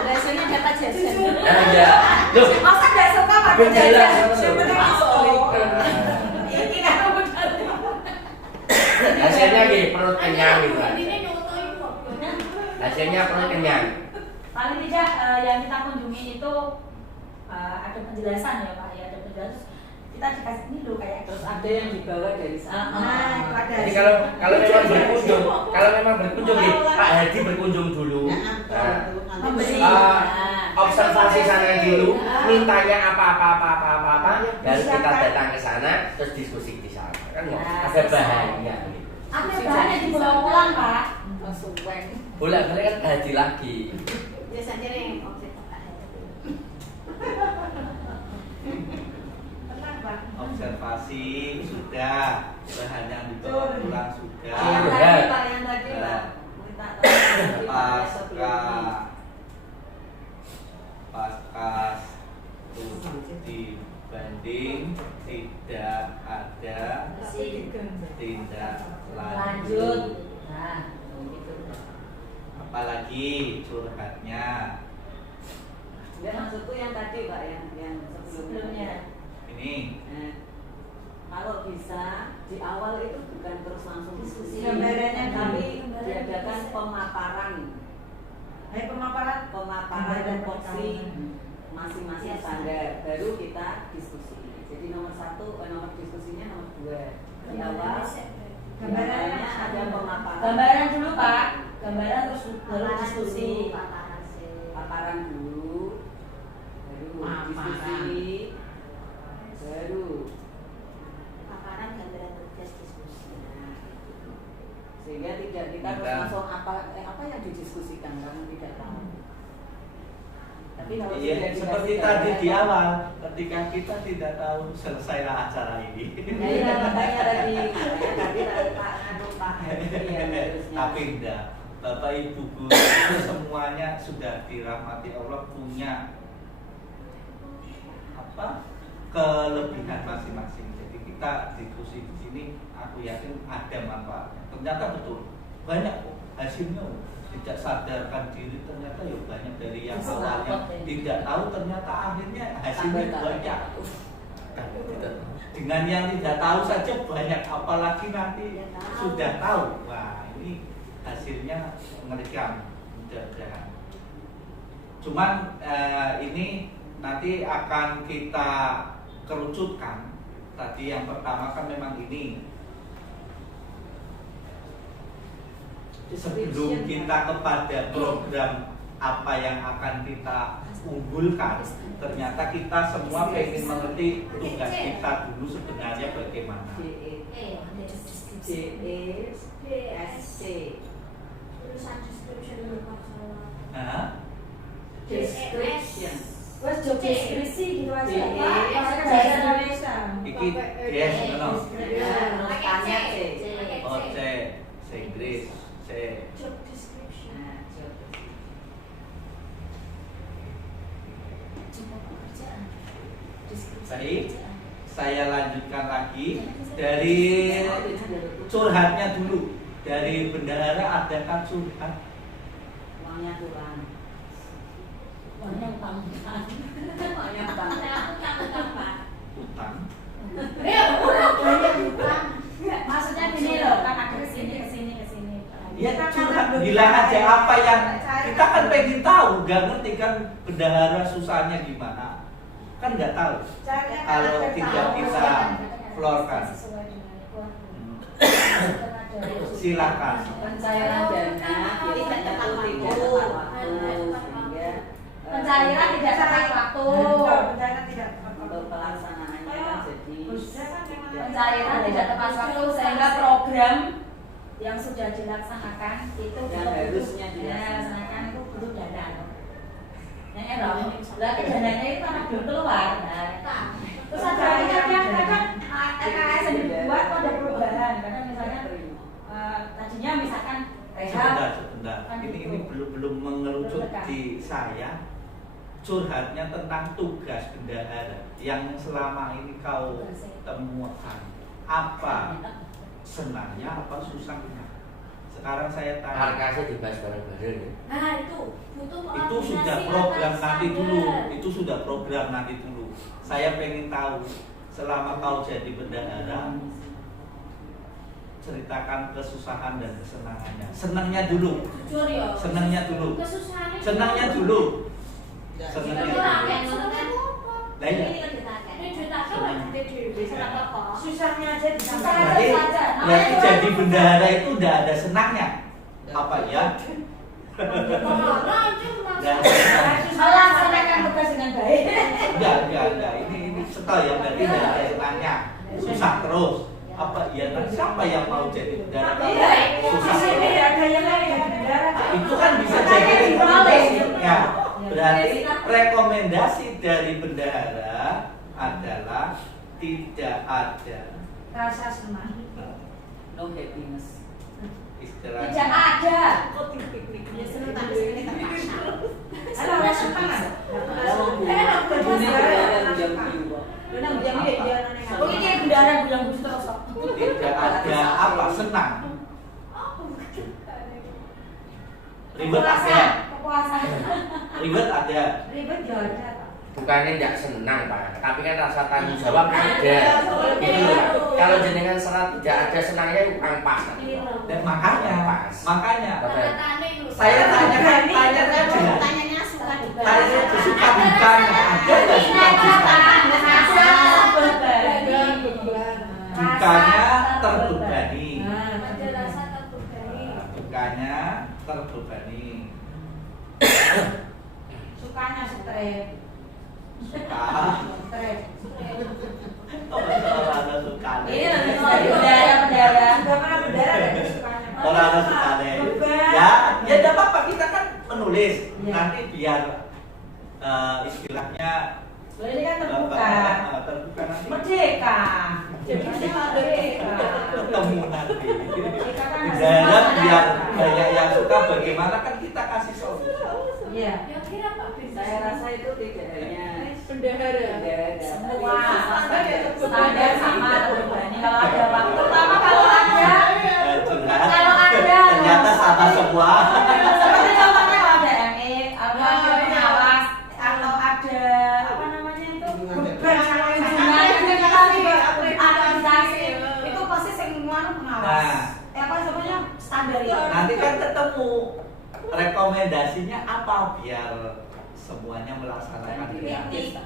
Hasilnya dapat jajan. Nah, ya. Loh, Masa nggak suka Pak Berjalan. Sebenarnya masuk. Ini kan benar. hasilnya gini, perut kenyang gitu. Ini nyutuin kok. Hasilnya perut kenyang. Paling tidak yang kita kunjungi itu ada penjelasan ya Pak ya, ada penjelasan. Kita dikasih ini loh kayak Terus ada yang dibawa dari sana. Nah, itu ada. Jadi kalau memang berkunjung nih, Pak Hadi berkunjung dulu. Nah, Memberi. observasi sana dulu, mintanya apa, dan kita datang ke sana, terus diskusi di sana. Kan nggak ada bahaya. Ada bahannya dibawa pulang Pak. Bolak-balik kan Hadi lagi. Biasanya yang objek Pak Hadi. Objek observasi sudah, bahan yang dibawa pulang sudah. Yang tadi Pak, yang tadi Pak. Minta tolong pasca studi banding tidak ada tindak lanjut. Nah, gitu. Apalagi curhatnya. Ya maksudku yang tadi Pak, yang sebelumnya. Ini Nah, kalau bisa di awal itu bukan terus langsung diskusi, Gambarannya tapi dulu. diadakan pemaparan Pemaparan tupoksi masing-masing standar, baru kita diskusi. Jadi nomor diskusinya nomor 2 di awal. Gambarannya ada pemaparan. Gambaran dulu Pak, gambaran terus baru diskusi. Paparan dulu, baru diskusi, baru Paparan gambaran tugas diskusi. sehingga tidak kita terus langsung apa yang didiskusikan karena tidak tahu. Tapi kalau iya, sudah seperti dikasih tadi di gambaran, awal, ketika kita tidak tahu selesailah acara ini. ya iya makanya tadi Pak yang harusnya. Tapi enggak, Bapak Ibu guru itu semuanya sudah dirahmati Allah, punya kelebihan masing-masing. Jadi kita diskusi di sini, aku yakin ada manfaatnya. Ternyata betul, banyak kok hasilnya. Tidak sadarkan diri ternyata ya banyak dari yang awalnya tidak tahu, ternyata akhirnya hasilnya banyak. Dengan yang tidak tahu saja banyak, apalagi nanti sudah tahu. Wah, ini hasilnya mengerikan. Mudah-mudahan. Cuman ini nanti akan kita kerucutkan. Tadi yang pertama kan memang ini. Sebelum kita kepada program apa yang akan kita unggulkan, ternyata kita semua pengen mengerti tugas kita dulu sebenarnya bagaimana. JESC Tulisan description Hah? description. Wes job deskripsi gitu aja. Iya. Pakai bahasa Indonesia. Iki yes, no. Tanya C. Oh, C, Inggris, C. Job description. Nah, job Baik, saya lanjutkan lagi dari curhatnya dulu. Dari bendahara ada kan curhat. uangnya kurang. Uangnya utang. Uangnya utang. Utang. Banyak utang. Maksudnya gini loh, kan ada kesini. Ya curhat, bilang aja apa yang kita kan pengen tahu, gak ngerti kan bendahara susahnya gimana, kan nggak tahu. Kalau tidak kita florkan. Silakan. Pencairan dana biasanya tuh tidak tepat waktu, sehingga Pencairan tidak tepat waktu. untuk pelaksanaannya kan jadi Pencairan tidak tepat waktu sehingga program yang sudah dilaksanakan itu yang harusnya dilaksanakan itu butuh dana. Ya dong. Berarti dananya itu karena belum keluar. Terus ada kadang RKS yang dibuat kok ada perubahan. Kadang misalnya tadinya misalkan Sebentar. Ini belum mengerucut di saya. Curhatnya tentang tugas bendahara yang selama ini kau temukan. Apa senangnya, apa susahnya? Sekarang saya tanya. Arkasnya dibahas bareng-bareng ya. Nah itu butuh Itu sudah program nanti dulu. Itu sudah program nanti dulu. Saya pengen tahu selama kau jadi bendahara, ceritakan kesusahan dan kesenangannya. Senangnya dulu. jujur ya. Senangnya dulu. Kesusahannya. Senangnya dulu. Senangnya dulu. Lah iya. Susahnya aja Berarti jadi bendahara itu udah ada senangnya. Apa ya? melaksanakan tugas dengan baik. Enggak. Ini setel ya, berarti udah ada senangnya. Susah terus. Apa iya? Siapa yang mau jadi bendahara? Susah terus. Itu kan bisa jadi rekomendasi. Ya, berarti rekomendasi dari bendahara adalah tidak ada Rasa senang. No happiness. istilah Tidak ada. Kok tipik-tipik? Ya seneng tapi sekali terpaksa. Ada orang senang ada. Enak Ini ada yang biru. Benar jam dia dia nanya. Oh ini bendara bilang bus terus kok. tidak ada apa senang ribet ada Kepuasan. ribet ada Ribet ya ada Pak. Bukannya tidak senang Pak, tapi kan rasa tanggung jawab ada. Gitu loh Pak. Kalau jenengan serat tidak ada senangnya kurang pas. dan makanya Saya tanya Pertanyaannya suka juga. tanya suka dukanya ada nggak suka duka dukanya terbebani Ada rasa terbebani. dukanya terbebani Sukanya stres. suka Stres. oh betul ada suka Ini lebih bendara. Enggak pernah bendara ada sukanya. kalau ada suka deh Beban. ya tidak apa-apa kita kan menulis Iya. nanti biar istilahnya Ini kan terbuka. terbuka nanti Merdeka. Merdeka. ketemu nanti Kita kan di harus dalam semangat. biar banyak yang suka bagaimana kan kita kasih solusi Iya. Saya rasa itu tidak hanya Bendahara. Semua Standar standar sama terbebani. Kalau ada waktu, terutama kalau ada curhat Kalau ada. ternyata sama semua seperti contohnya kalau ada ME, atau ada pengawas, atau ada apa namanya itu beban sama kunjungan, itu kita juga akreditasi. Itu pasti semua pengawas. Nah. Apa sebenarnya standar itu. nanti kan ketemu rekomendasinya apa biar semuanya melaksanakan dengan Piknik.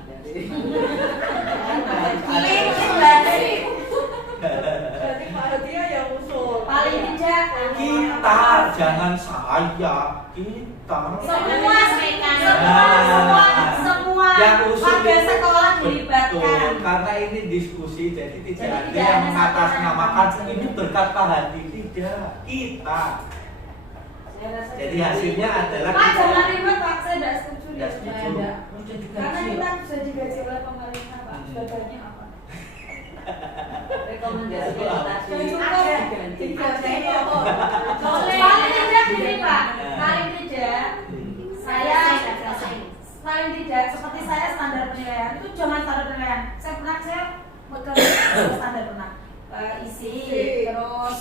Berarti Pak Hadia yang usul. Paling tidak kita jangan saya kita semua yang usul warga itu sekolah betul, dilibatkan. karena ini diskusi jadi tidak Jadi ada tidak yang ada mengatasnamakan satu orang. ini berkat Pak Hadi tidak kita jadi hasilnya adalah Pak kita jangan ribet Pak, saya tidak setuju. Tidak setuju. Karena kita sudah digaji oleh pemerintah Pak, Hmm. sudah banyak apa? Rekomendasi yang tadi Cukup. ganti. Paling tidak gini Pak, Hmm. paling tidak saya paling tidak seperti saya standar penilaian itu jangan standar penilaian. Saya bekerja standar pernah isi terus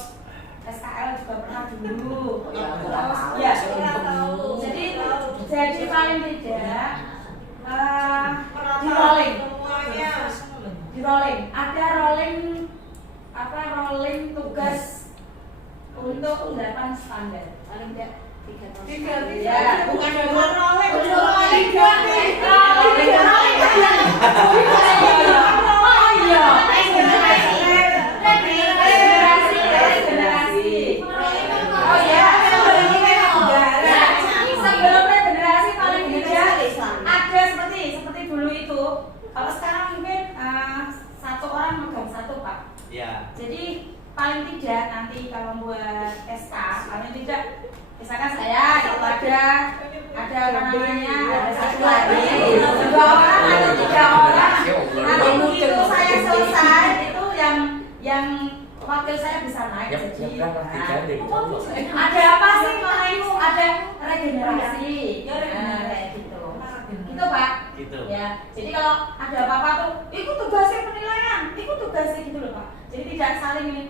SKL juga pernah dulu. Terus ya jadi paling tidak di rolling. Di rolling ada rolling tugas untuk 8 standar. Paling tidak 3 tahun. 3 Ya, bukan bukan rolling. rolling. Sebelum regenerasi paling tidak ada seperti dulu itu. Kalau sekarang mungkin satu orang megang satu Pak. ya Jadi paling tidak nanti kalau buat SK paling tidak misalkan saya itu ada apa namanya ada satu lagi 2 orang atau 3 orang nanti begitu saya selesai itu yang wakil saya bisa naik jadi ada apa sih mana itu ada regenerasi nah, kayak gitu gitu Pak gitu ya jadi kalau ada apa-apa tuh ikut tugasnya penilaian ikut tugasnya gitu loh Pak jadi tidak saling ini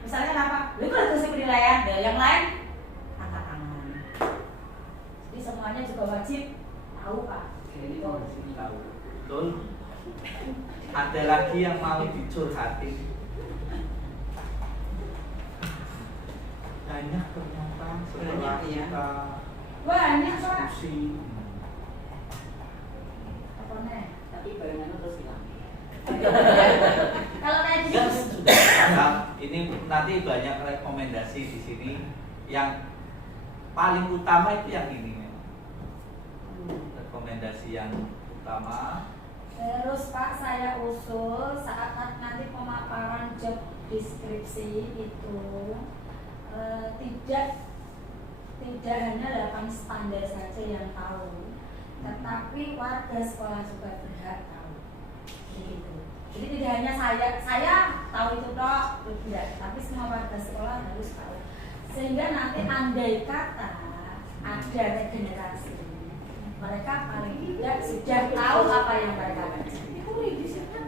misalnya kenapa lu kan tugasnya penilaian ya yang lain angkat tangan jadi semuanya juga wajib tahu Pak Jadi gitu. tahu. betul ada lagi yang mau dicurhatin banyak ternyata setelah Banyak, ya. kita banyak Pak diskusi apa nih Tapi bayangannya terus hilang. kalau kayak ya gitu sudah paham. Ini nanti banyak rekomendasi di sini yang paling utama itu yang ini memang. Rekomendasi yang utama terus Pak saya usul saat nanti pemaparan job deskripsi itu tidak hanya 8 standar saja yang tahu, tetapi warga sekolah juga berhak tahu. Begitu. Jadi tidak hanya saya tahu itu toh, tidak, tapi semua warga sekolah harus tahu. Sehingga nanti andai kata ada regenerasi, mereka paling tidak sudah tahu apa yang mereka kerjakan.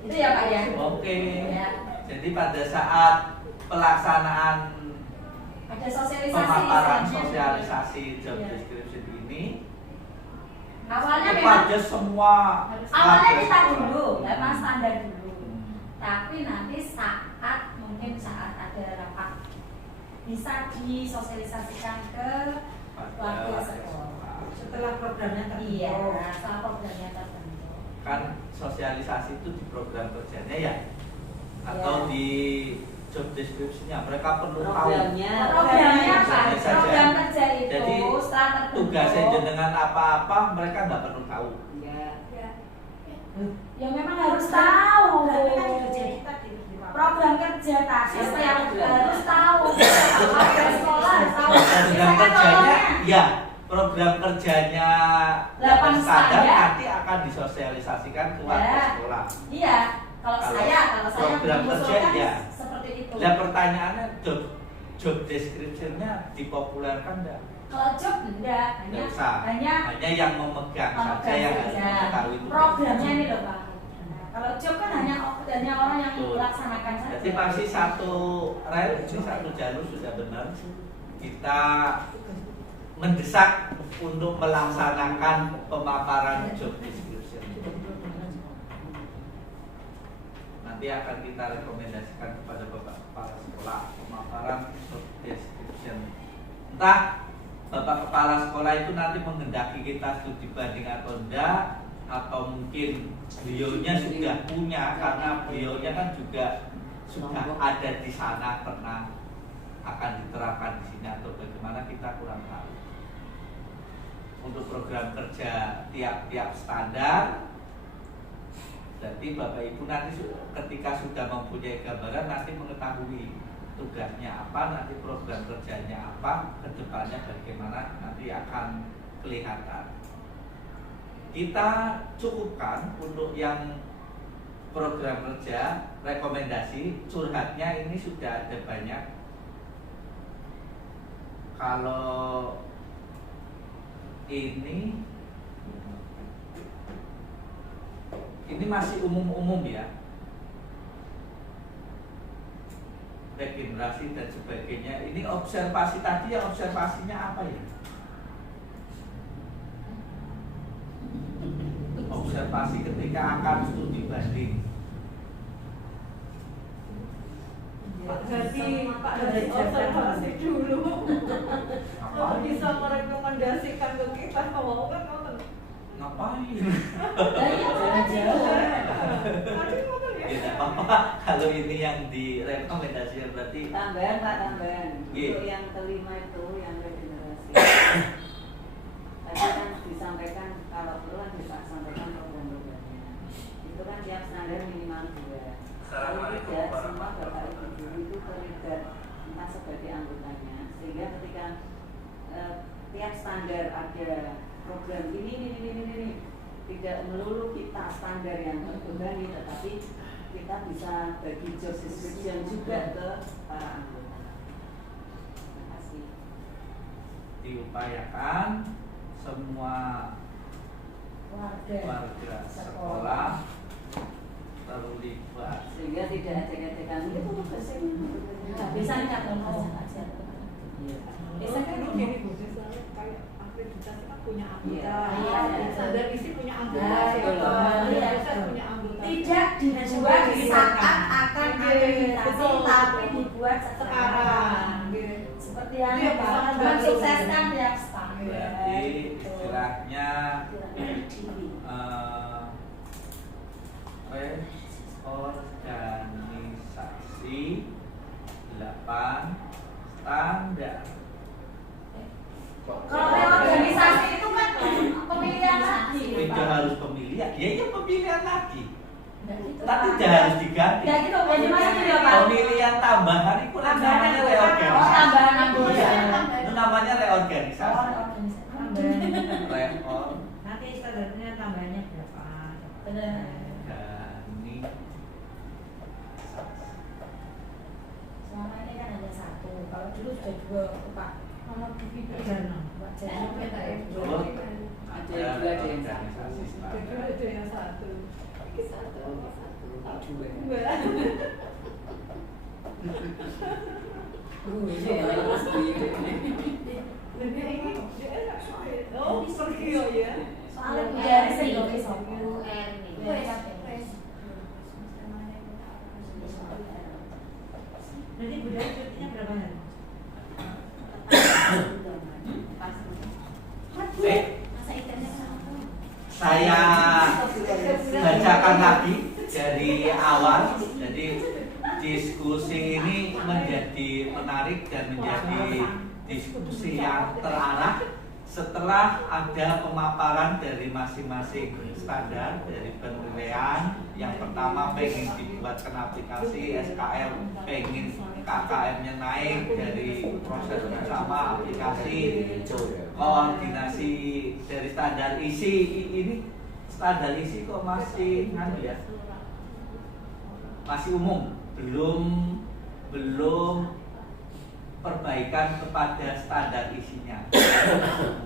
Itu ya Pak ya. Oke. Ya. Jadi pada saat pelaksanaan Ada sosialisasi. pemaparan istilahnya. sosialisasi job Iya. description ini Awalnya memang kepada semua awalnya warga kita sekolah. dulu, memang standar dulu. Hmm. Tapi nanti mungkin saat ada rapat bisa disosialisasikan ke warga sekolah. Setelah programnya terbentuk. Iya, setelah programnya terbentuk. Kan sosialisasi itu di program kerjanya ya, atau Iya. di job description-nya mereka perlu tahu Programnya. Programnya Pak, Programnya saja. program kerja itu Jadi, setelah terbentuk. tugasnya jenengan apa-apa mereka nggak perlu tahu. Ya. Ya memang harus tahu. Berarti kan kerja kita di Program kerja tadi Sistem setiap program. harus tahu. Warga sekolah harus tahu. Program Misalkan kerjanya, tolongnya, ya program kerjanya 8 standar standar. nanti akan disosialisasikan ke warga Ya. sekolah. Iya, kalau Kalau saya program kerja, mengusulkan ya. seperti itu. Dan pertanyaannya job description-nya dipopulerkan enggak? Kalau job enggak, Nggak usah. hanya yang memegang saja yang harus saja. mengetahui itu. Programnya ini loh Pak. Nah, kalau job kan hanya orang yang Betul. melaksanakan saja. Jadi pasti satu rel, ini satu jalur sudah benar. Kita mendesak untuk melaksanakan pemaparan job description. Nanti akan kita rekomendasikan kepada Bapak Kepala Sekolah pemaparan job description. Entah Bapak Kepala Sekolah itu nanti menghendaki kita studi banding atau enggak, atau mungkin beliaunya sudah punya karena beliaunya kan juga sudah ada di sana, pernah akan diterapkan di sini atau bagaimana kita kurang tahu. Untuk program kerja tiap-tiap standar, jadi Bapak Ibu nanti ketika sudah mempunyai gambaran nanti mengetahui tugasnya apa, nanti program kerjanya apa, kedepannya bagaimana nanti akan kelihatan. Kita cukupkan untuk yang program kerja, rekomendasi, curhatnya ini sudah ada banyak. Kalau ini masih umum-umum ya, regenerasi dan sebagainya. Ini observasi tadi, yang observasinya apa ya? Observasi ketika akan studi banding. Pak Hadi observasi dulu. Kalau bisa merekomendasikan ke kita, kalau kan ngoten. Ngapain? Tadi ngoten ya. Ya tidak apa-apa. Kalau ini yang direkomendasikan berarti Tambahan Pak, tambahan. Iya. Untuk yang kelima itu yang regenerasi. Tadi kan disampaikan kalau perlu kan disampaikan program-programnya. Itu kan tiap standar minimal 2. Kalau tidak semua Bapak Ibu guru itu terlibat entah sebagai anggotanya, sehingga ketika tiap standar ada program ini tidak melulu kita standar yang terbebani, tetapi kita bisa bagi job description juga ke para anggota. Terima kasih. diupayakan semua warga sekolah terlibat. Sehingga tidak ajak-ajakan itu tugasnya. Bisa nggak kalau aja. Bisa kan begini Bu, misalnya kayak akreditasi kan punya anggota, Iya. standar isi punya anggota, Nah, siapa, iya. bisa punya anggota. Tidak dibuat di saat akan akreditasi, Betul. tapi dibuat Sekarang, gitu. seperti yang Iya, bisa Pak membantu. mensukseskan tiap standar. Berarti istilahnya reorganisasi 8 standar. Kalau reorganisasi itu kan pemilihan lagi. Tidak harus pemilihan, ya iya pemilihan lagi. Nggak gitu, Tapi Pak. tidak harus diganti. Nggak gitu, bagaimana juga Pak? Pemilihan tambahan itu Tambahan namanya anggota. reorganisasi. Oh, tambahan anggota. Iya, itu namanya reorganisasi. Oh, organisasi. Reor Nanti standarnya tambahnya berapa? Benar. organisasi ada 2 Pak. Nomor begitu. Pak Jana. Oh, Ada yang 2, ada yang 1. Ada yang 1. Ini 1, 2. Iya, Mas Buyut. Oh, pergi ya. Soalnya biar sing oke Berarti budaya cutinya berapa hari? masa ikannya kenapa? Saya bacakan lagi dari awal. Jadi diskusi ini menjadi menarik dan menjadi diskusi yang terarah setelah ada pemaparan dari masing-masing standar dari penilaian. Yang pertama pengen dibuatkan aplikasi SKM, pengen KKM-nya naik dari proses bersama aplikasi, koordinasi dari standar isi. Ini standar isi kok masih ya, masih umum, belum perbaikan kepada standar isinya.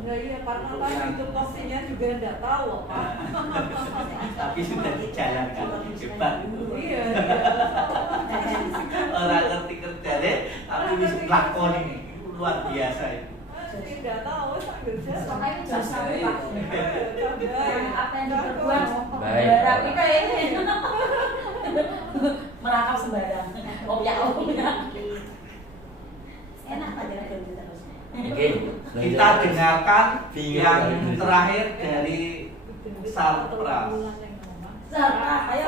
Nah, iya, karena kan itu posisinya juga enggak tahu apa. Tapi sudah dijalankan, hebat. Iya. Orang ngerti kerjanya, tapi bisa lakon ini luar biasa itu. Tidak tahu sambil jalan. Makanya jelas tahu Pak. Apa yang diperbuat Baik. berarti kayak ini merakam sembarang. Ya. Enak aja ganti terus. Oke. Kita dengarkan yang terakhir dari Sarpras. Ayo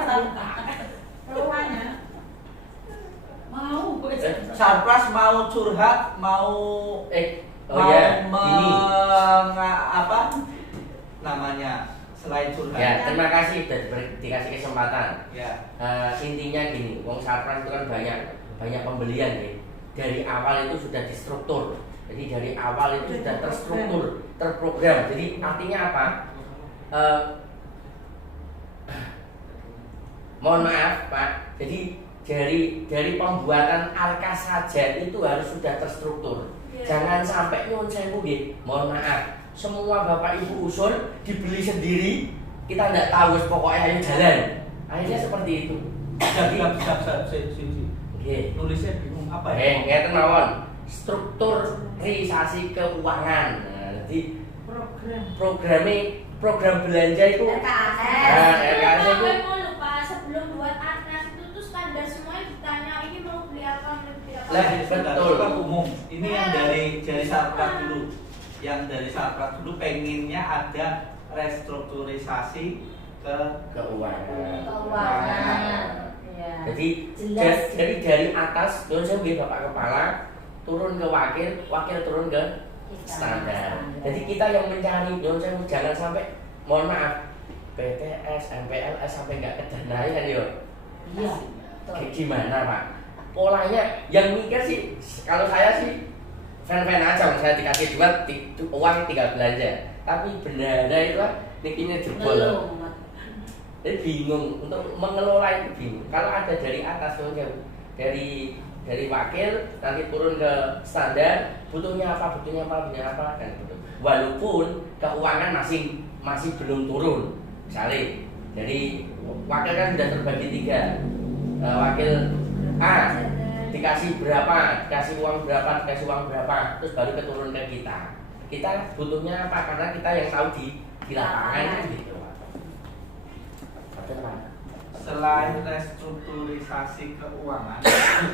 keluarnya. Mau Sarpras mau curhat, mau oh ya, ini. apa namanya selain curhat? Ya, terima kasih sudah dikasih kesempatan. Ya. Intinya gini, wong Sarpras itu kan banyak pembelian ya. Dari awal itu sudah distruktur. Jadi dari awal itu sudah terstruktur, terprogram. Jadi artinya apa? Mohon maaf Pak. Jadi dari pembuatan alkas saja itu harus sudah terstruktur. Jangan sampai nyuwun sewu nggih. Mohon maaf. Semua Bapak Ibu usul dibeli sendiri. Kita tidak tahu pokoknya ayo jalan. Akhirnya seperti itu. Jadi Nulisnya bingung apa ya? ngeten mawon. Strukturisasi keuangan. Nah, jadi program belanja itu RKS itu Mau lupa sebelum buat atlas itu tuh standar semuanya ditanya ini mau beli apa, mau beli apa. Lah, betul. Kan umum. Ini yang dari Sarpras dulu. Yang dari Sarpras dulu pengennya ada restrukturisasi keuangan. Ya. Jadi Jelas. jadi dari atas, terus saya beli Bapak Kepala, turun ke wakil turun ke standar. Jadi kita yang mencari, jangan sampai, mohon maaf, PTS, MPLS sampai nggak kedanaan yo. Iya. Gimana Pak? Polanya yang mikir sih, kalau saya sih fan-fan aja, saya dikasih uang tinggal belanja. Tapi bendara itu kan nikinya jebol. Jadi bingung untuk mengelola itu bingung. Kalau ada dari atas dari wakil nanti turun ke standar, butuhnya apa kan gitu. Walaupun keuangan masih belum turun. Misalnya dari wakil kan sudah terbagi 3. Wakil A dikasih berapa, dikasih uang berapa, terus baru keturun ke kita. Kita butuhnya apa? Karena kita yang tahu di lapangan gitu. Selain restrukturisasi keuangan,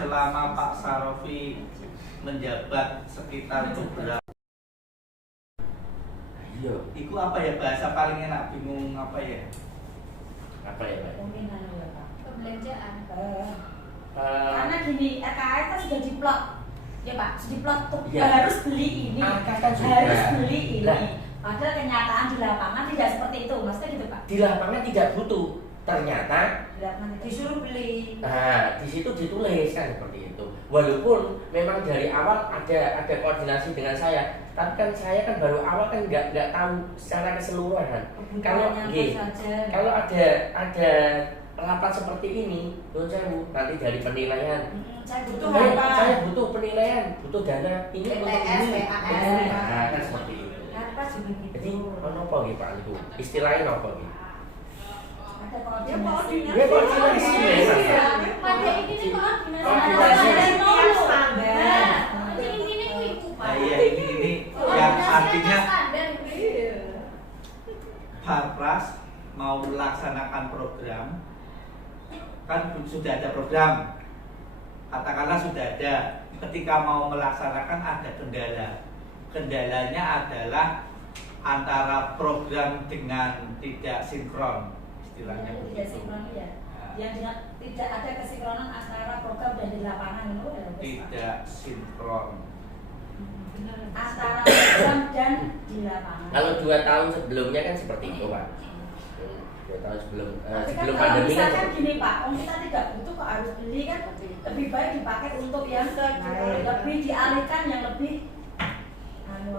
selama Pak Sarofi menjabat sekitar beberapa, Iya. itu apa ya bahasa paling enak? Bingung apa ya? Apa ya Pak? Mungkin ya Pak. Pembelanjaan. Karena gini, RKS kan sudah diplot. Ya Pak, sudah diplot tuh Iya. harus beli ini. Angka kan sudah. Harus beli ini. Lah. Padahal kenyataan di lapangan tidak seperti itu. Maksudnya gitu Pak. Di lapangan tidak butuh. Ternyata Di lapangan disuruh beli. di situ ditulis kan seperti itu. Walaupun memang dari awal ada koordinasi dengan saya, tapi kan saya kan baru awal kan nggak tahu secara keseluruhan. Kalau Kebutuhannya apa nggih, saja. kalau ada rapat seperti ini, Nun Sewu, nanti dari penilaian. Saya butuh Hey, apa? saya butuh penilaian, butuh dana ini untuk BTS, ini. BAS. Nah, kan seperti itu. Apa juga gitu. Jadi apa nggih Pak itu? Istilahnya apa nggih? Ada Ya koordinasi. Ya, koordinasi. Pada ini koordinasi. Koordinasi. Nah, ini itu Pak. Nah, iya ini yang artinya standar. Harpras mau melaksanakan program kan sudah ada program, katakanlah sudah ada, ketika mau melaksanakan ada kendalanya adalah antara program dengan tidak sinkron istilahnya Tidak begitu. sinkron ya. Nah, Yang dengan tidak ada kesinkronan antara program dan di lapangan itu adalah tidak sinkron. antara program dan di lapangan. Kalau 2 tahun sebelumnya kan seperti itu Pak. 2 tahun sebelum Tapi kan sebelum kalau pandemi kan misalkan seperti gini Pak, kita tidak butuh kok harus beli kan, lebih baik dipakai untuk yang lebih dialihkan yang lebih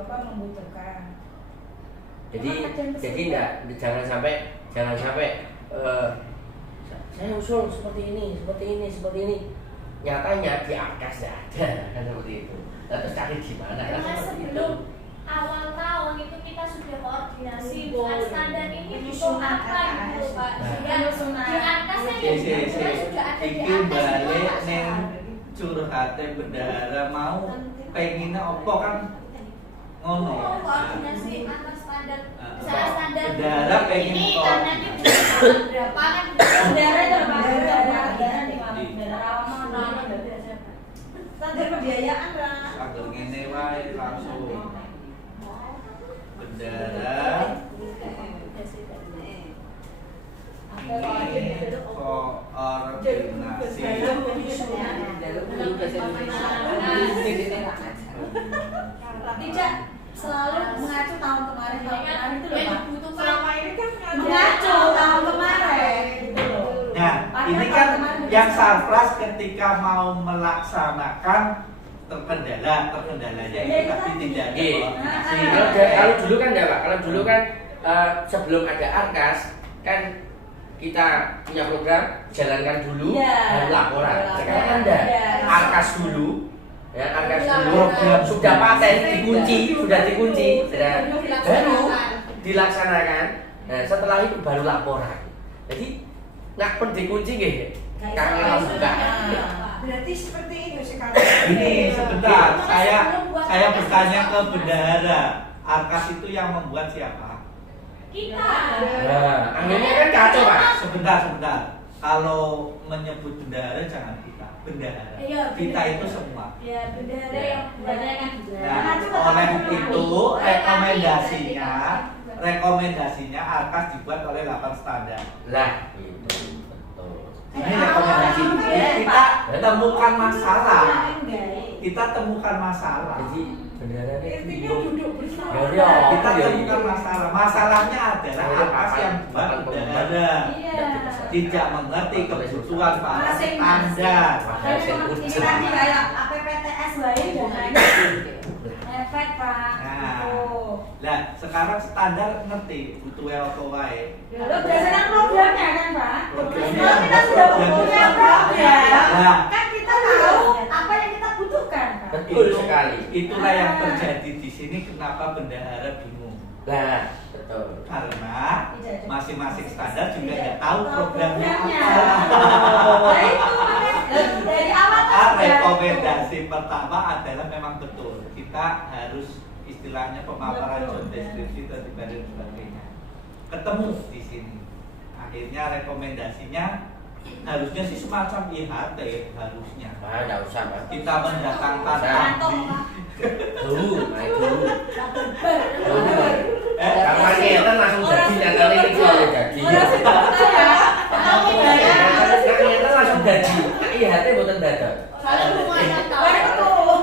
membutuhkan. jadi enggak jangan sampai saya usul seperti ini nyatanya di Arkas enggak ada kan seperti itu. Terus cari di mana kan Karena seperti itu. sebelum awal tahun itu kita sudah koordinasi dengan standar ini butuh Penyusunan apa gitu RKS. Pak. Sehingga Penyusunan. di atasnya Si yang si sebenarnya sudah ada di iki atas balik Pak. neng curhate bendahara mau pengennya opo kan ngono. Oh, koordinasi antar standar. Ah, Misalnya standar bendahara pengen ini kok. karena ini butuh berapa kan? Bendera itu Pak, bendera di Iya. Standar pembiayaan lah. Agar ngene wae langsung bendara ini koordinasi tidak selalu mengacu tahun kemarin itu loh Yang Pak. dibutuhkan Selama ini kan Mengacu tahun kemarin gitu loh. Nah, ini kan yang Sarpras ketika mau melaksanakan terkendalanya itu tadi tidak ada Iya. koordinasi. Kalau dulu kan enggak Pak, kalau dulu kan sebelum ada Arkas kan kita punya program jalankan dulu Iya. baru laporan. Sekarang kan Iya. enggak. Arkas dulu. Ya, Arkas dulu Laporan. sudah paten dikunci, baru dilaksanakan. dilaksanakan. Nah, setelah itu baru laporan. Jadi nak pun dikunci nggih. Kangen buka. Berarti seperti itu sekarang. Ini sebentar, saya bertanya ke bendahara. Arkas itu yang membuat siapa? Kita. Nah, akhirnya kan kacau Pak. Sebentar. Kalau menyebut bendahara jangan kita, bendahara. Iya, Kita bendahara. itu semua. Ya, bendera yang Bendera kan juga. Nah, oleh itu rekomendasinya Arkas dibuat oleh 8 standar. Lah, itu betul. Ini rekomendasi. Kita temukan masalah. Kita temukan masalah. Jadi beneran intinya duduk bersama. Ya, Kita temukan masalah. Masalahnya adalah Arkas yang buat bendahara tidak mengerti kebutuhan para standar. Ini tadi kayak APPTS wae dananya efek Pak. Nah. Gitu. Lah, sekarang standar ngerti butuh apa wae. Lalu berdasarkan programnya kan Pak. Programnya. Kalau kita sudah punya program, Nah. kan kita tahu apa yang kita butuhkan Pak. Betul sekali. Itulah yang terjadi di sini kenapa bendahara bingung. Lah, betul. Karena masing-masing standar juga nggak tahu programnya Programnya. apa. Nah itu makanya dari awal kan sudah Rekomendasi pertama adalah memang betul kita harus istilahnya pemaparan Betul, job deskripsi dan sebagainya ketemu di sini. Akhirnya rekomendasinya harusnya sih semacam IHT harusnya. Ah, enggak usah, Pak. Kita mendatangkan Kantong, ahli. Pak. Dulu. Kalau Eh, kita langsung jadi nyatanya ini kalau jadi. Kita langsung jadi. Iya, hati buatan dadak. Kalau lumayan tahu.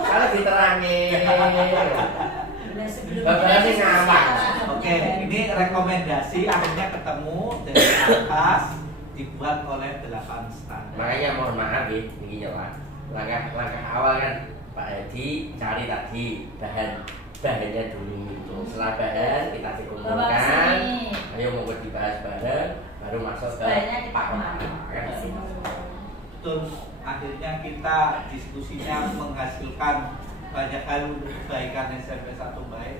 Kalau diterangi. Bapak ini ngawak. Oke, ini rekomendasi akhirnya ketemu dari atas dibuat oleh 8 standar. Makanya mohon maaf ya, ini ya Pak. Langkah awal kan Pak Edi cari tadi bahannya dulu itu. Setelah bahan kita dikumpulkan, ayo mau dibahas bareng, baru masuk ke Bahannya kita Pak kemana? Kepala. Terus akhirnya kita diskusinya menghasilkan banyak hal untuk kebaikan SMP 1 baik.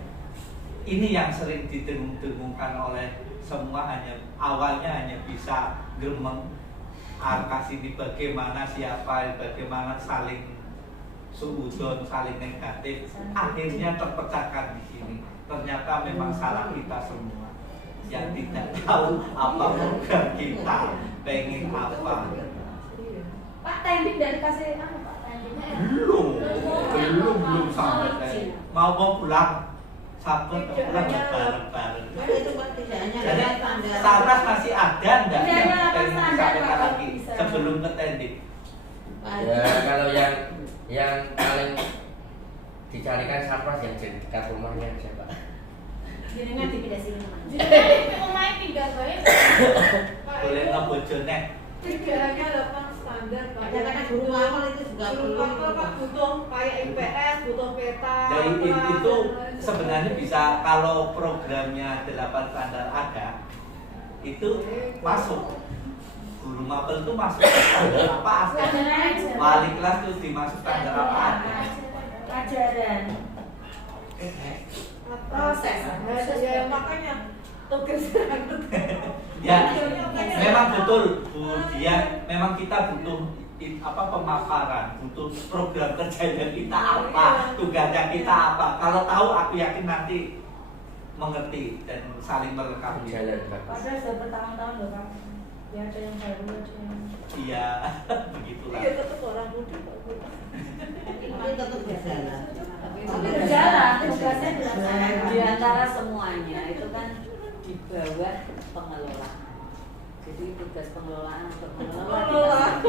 Ini yang sering didengung-dengungkan oleh semua, awalnya hanya bisa gremeng kasih di bagaimana siapa, bagaimana saling suudzon, saling negatif. Akhirnya terpecahkan di sini. Ternyata memang salah kita semua yang tidak tahu apa program kita, pengen apa. Pak Tendik dari kasih apa Pak Tendik? Belum sampai mau pulang. Sabtu pulang bareng-bareng. Jadi Saras masih ada enggak yang pengen disampaikan lagi sebelum ke Tendik? Ya kalau yang paling dicarikan Saras yang jadi dekat rumahnya siapa? Jadi nanti pindah sini. Jadi rumahnya pindah baik. Boleh ngebojone. Tidak hanya 8 standar Pak. Karena guru awal itu juga Guru awal Pak butuh kayak IPS, butuh peta. Dari itu sebenarnya bisa, kalau programnya 8 standar ada, itu masuk. Guru mapel itu masuk standar apa ada? Wali kelas itu dimasuk standar apa ada? Pelajaran. Proses. Ya makanya tugas Ya, memang betul Bu Dian, memang kita butuh pemaparan, butuh program kerjanya kita apa, tugasnya kita apa. Kalau tahu, aku yakin nanti mengerti dan saling melengkapi. Padahal sudah bertahun-tahun loh Kang. Ya ada yang baru ada yang. Iya, begitulah. Iya tetap orang muda Pak. Tapi tetap berjalan. Tapi berjalan, tugasnya dilaksanakan. Di antara semuanya itu kan di bawah pengelola. Jadi tugas pengelolaan untuk mengelola.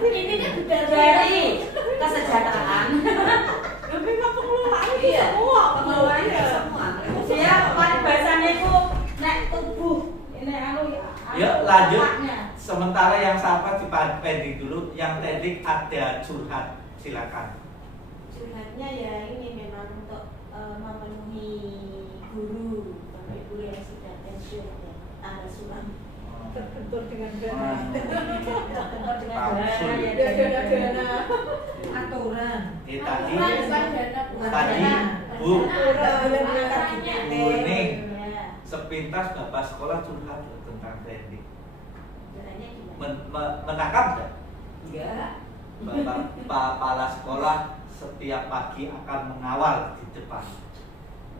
Ini kan Dari kesejahteraan. Lebih ke pengelolaan itu Iya, semua. pengelolaan itu Iya. semua. Dia bahasanya itu nek tubuh. Ini Ya lanjut. otaknya. Sementara yang sahabat di pending dulu, yang Tendik ada curhat, silakan. curhatnya ya ini memang untuk memenuhi guru bapak ibu yang sudah pensiun ya, tanggal sulam. Terbentur dengan dana. Terbentur dengan Langsung. dana, ya, Dana-dana. aturan. Tadi Tadi Bu, caranya. Bu Ning, Ya. sepintas bapak sekolah curhat loh tentang Tendik. Caranya gimana? Menangkap nggak? Enggak. Bapak kepala sekolah setiap pagi akan mengawal di depan.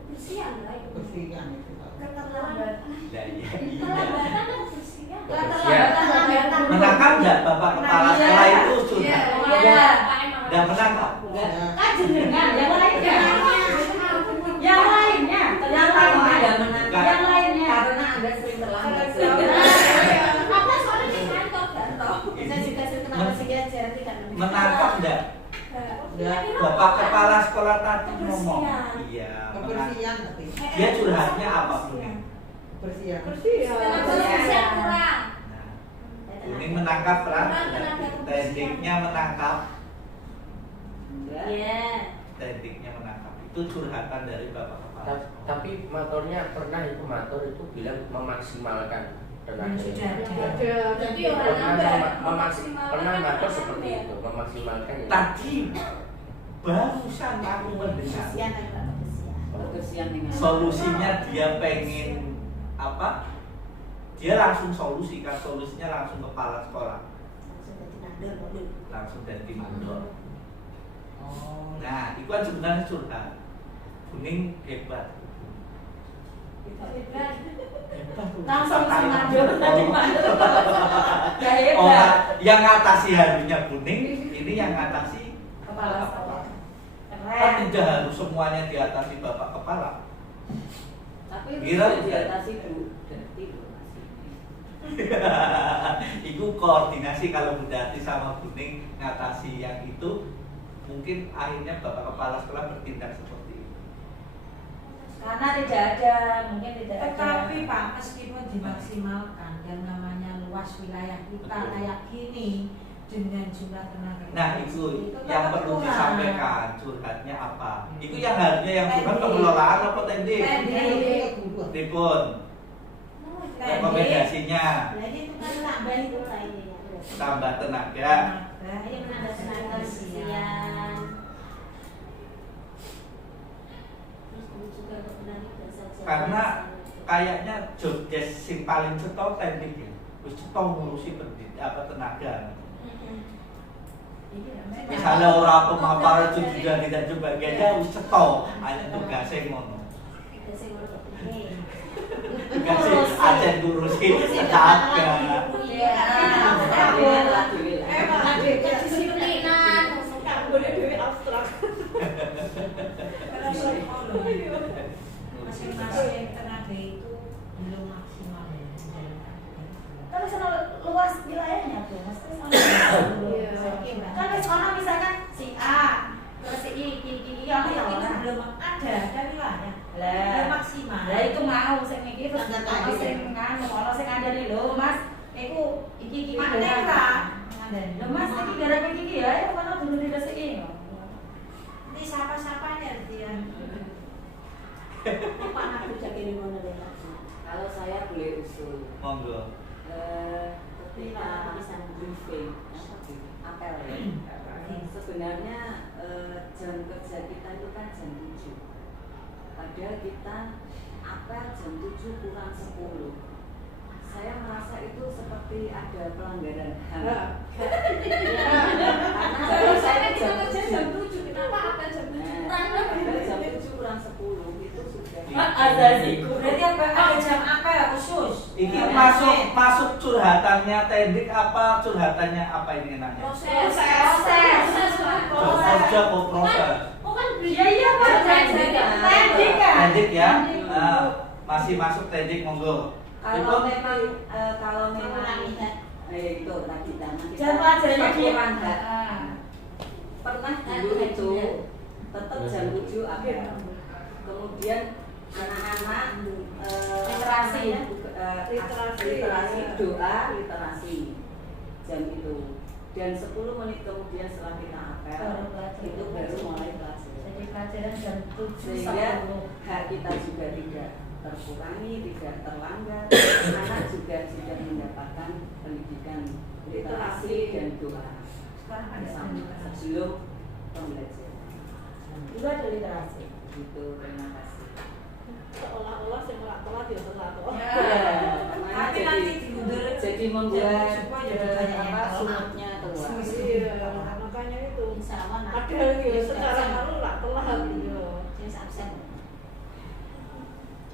Bersihan lah itu. Bersihan itu. Keterlambatan. Ya, iya. Keterlambatan atau bersihan? Keterlambatan. Menangkap nggak bapak kepala sekolah itu curhat? Iya. Dan menangkap. Kan jenengan yang lainnya. Yang lainnya. Yang lainnya. Yang lainnya. Karena Anda sering terlambat. Apa soalnya di kantor kantor? Ini Kenapa sih kira-kira tidak menangkap nggak? Bapak kepala sekolah tadi ngomong. Iya. Kebersihan tapi. Dia curhatnya apa Bu Ning? Bersihan. Bersihan kurang. Nah, Bu Ning menangkap lah. Tendiknya menangkap. Enggak. Iya. Tendiknya menangkap. Itu curhatan dari bapak kepala. Tapi motornya pernah itu motor itu bilang memaksimalkan tenaga. Ada. Jadi orang Pernah motor seperti itu memaksimalkan. Ya? Tadi barusan aku mendengar Bersihan atau bersihan? Kebersihan dengan solusinya, dia pengen apa? Dia langsung solusikan, solusinya langsung kepala sekolah, langsung jadi mandor. Nah, itu kan sebenarnya curhat. Kuning hebat. Langsung mandor tadi mandor. Gak hebat. Orang yang ngatasi harinya Kuning, ini yang ngatasi Kepala sekolah. Kan Keren. tidak harus semuanya diatasi bapak kepala. tapi Kira- bisa diatasi Bu Dati masih. Itu koordinasi kalau Bu Dati sama Kuning ngatasi yang itu, mungkin akhirnya bapak kepala sekolah bertindak seperti itu. Karena tidak ada, mungkin tidak ada. Tetapi Pak, meskipun dimaksimalkan dan namanya luas wilayah kita Betul. kayak gini dengan jumlah tenaga Nah kerja itu tetap yang perlu kurang. disampaikan, curhatnya apa? Itu yang harusnya yang curhat pengelolaan apa Tendik? Tendik. Tripun. rekomendasinya Nah itu kan tambah itu kayaknya. tambah tenaga. Ini menambah tenaga kesian. Terus juga berbenah bahasa Karena kayaknya job desk sing paling cetok teknik ya. Wis cetok ngurusi tenaga. Misalnya orang pemaparan itu juga tidak coba gaya wis cetok, hanya tugasnya ngono. Tugasnya aja ngurusin tenaga. Kedisiplinan, nggak boleh duit abstrak. Masing-masing tenaga itu belum maksimal ya menjalankan. Kan bisa luas wilayahnya tuh, maksudnya sama. Kan sekolah misalkan si A, terus si I, yang Itu orang. belum ada wilayah. Lah. Belum maksimal. Lah itu mau sing mikir terus ono sing nganu, ono sing ngandani lho, Mas. Iku iki Mandek lah. Lho Mas iki gara-gara iki ya, kono dulu diresiki. Ini siapa-siapanya dia. Pak aku jaga di mana deh. Kalau saya boleh usul, Monggo. ketika briefing, apel ya. Sebenarnya jam kerja kita itu kan jam 7. Padahal kita apel jam 7 kurang 10. Saya merasa itu seperti ada pelanggaran HAM. Karena kalau saya jam 7, kenapa apel jam 7 kurang? jam 7 kurang 10 itu sudah. Berarti apa? Ada jam apa ya khusus? Ini Ya, masuk curhatannya Tendik apa curhatannya apa ini enaknya? Proses. Kerja kok proses. Bukan Iya Pak, Tendik kan. Tendik ya. Masih masuk Tendik monggo. Kalau memang itu tadi Jam pelajarannya dia kurang hak. Pernah dulu itu tetap jam 7 apel. Kemudian anak-anak literasi doa literasi jam itu, dan 10 menit kemudian setelah kita apel itu baru mulai pelajaran. Jadi pelajaran jam 7 Sehingga hak kita juga tidak terkurangi, tidak terlanggar. Anak juga sudah mendapatkan pendidikan literasi dan doa Sekarang ada bersama sebelum pembelajaran. Juga ada literasi. Gitu, terima kasih. seolah-olah saya nggak telat ya telat. Tapi nanti diundur. Jadi membuat Supaya jadi banyak yang telat. sunatnya telat. Iya, makanya itu. Sama Ada gitu, secara malu lah telat gitu. Jenis absen.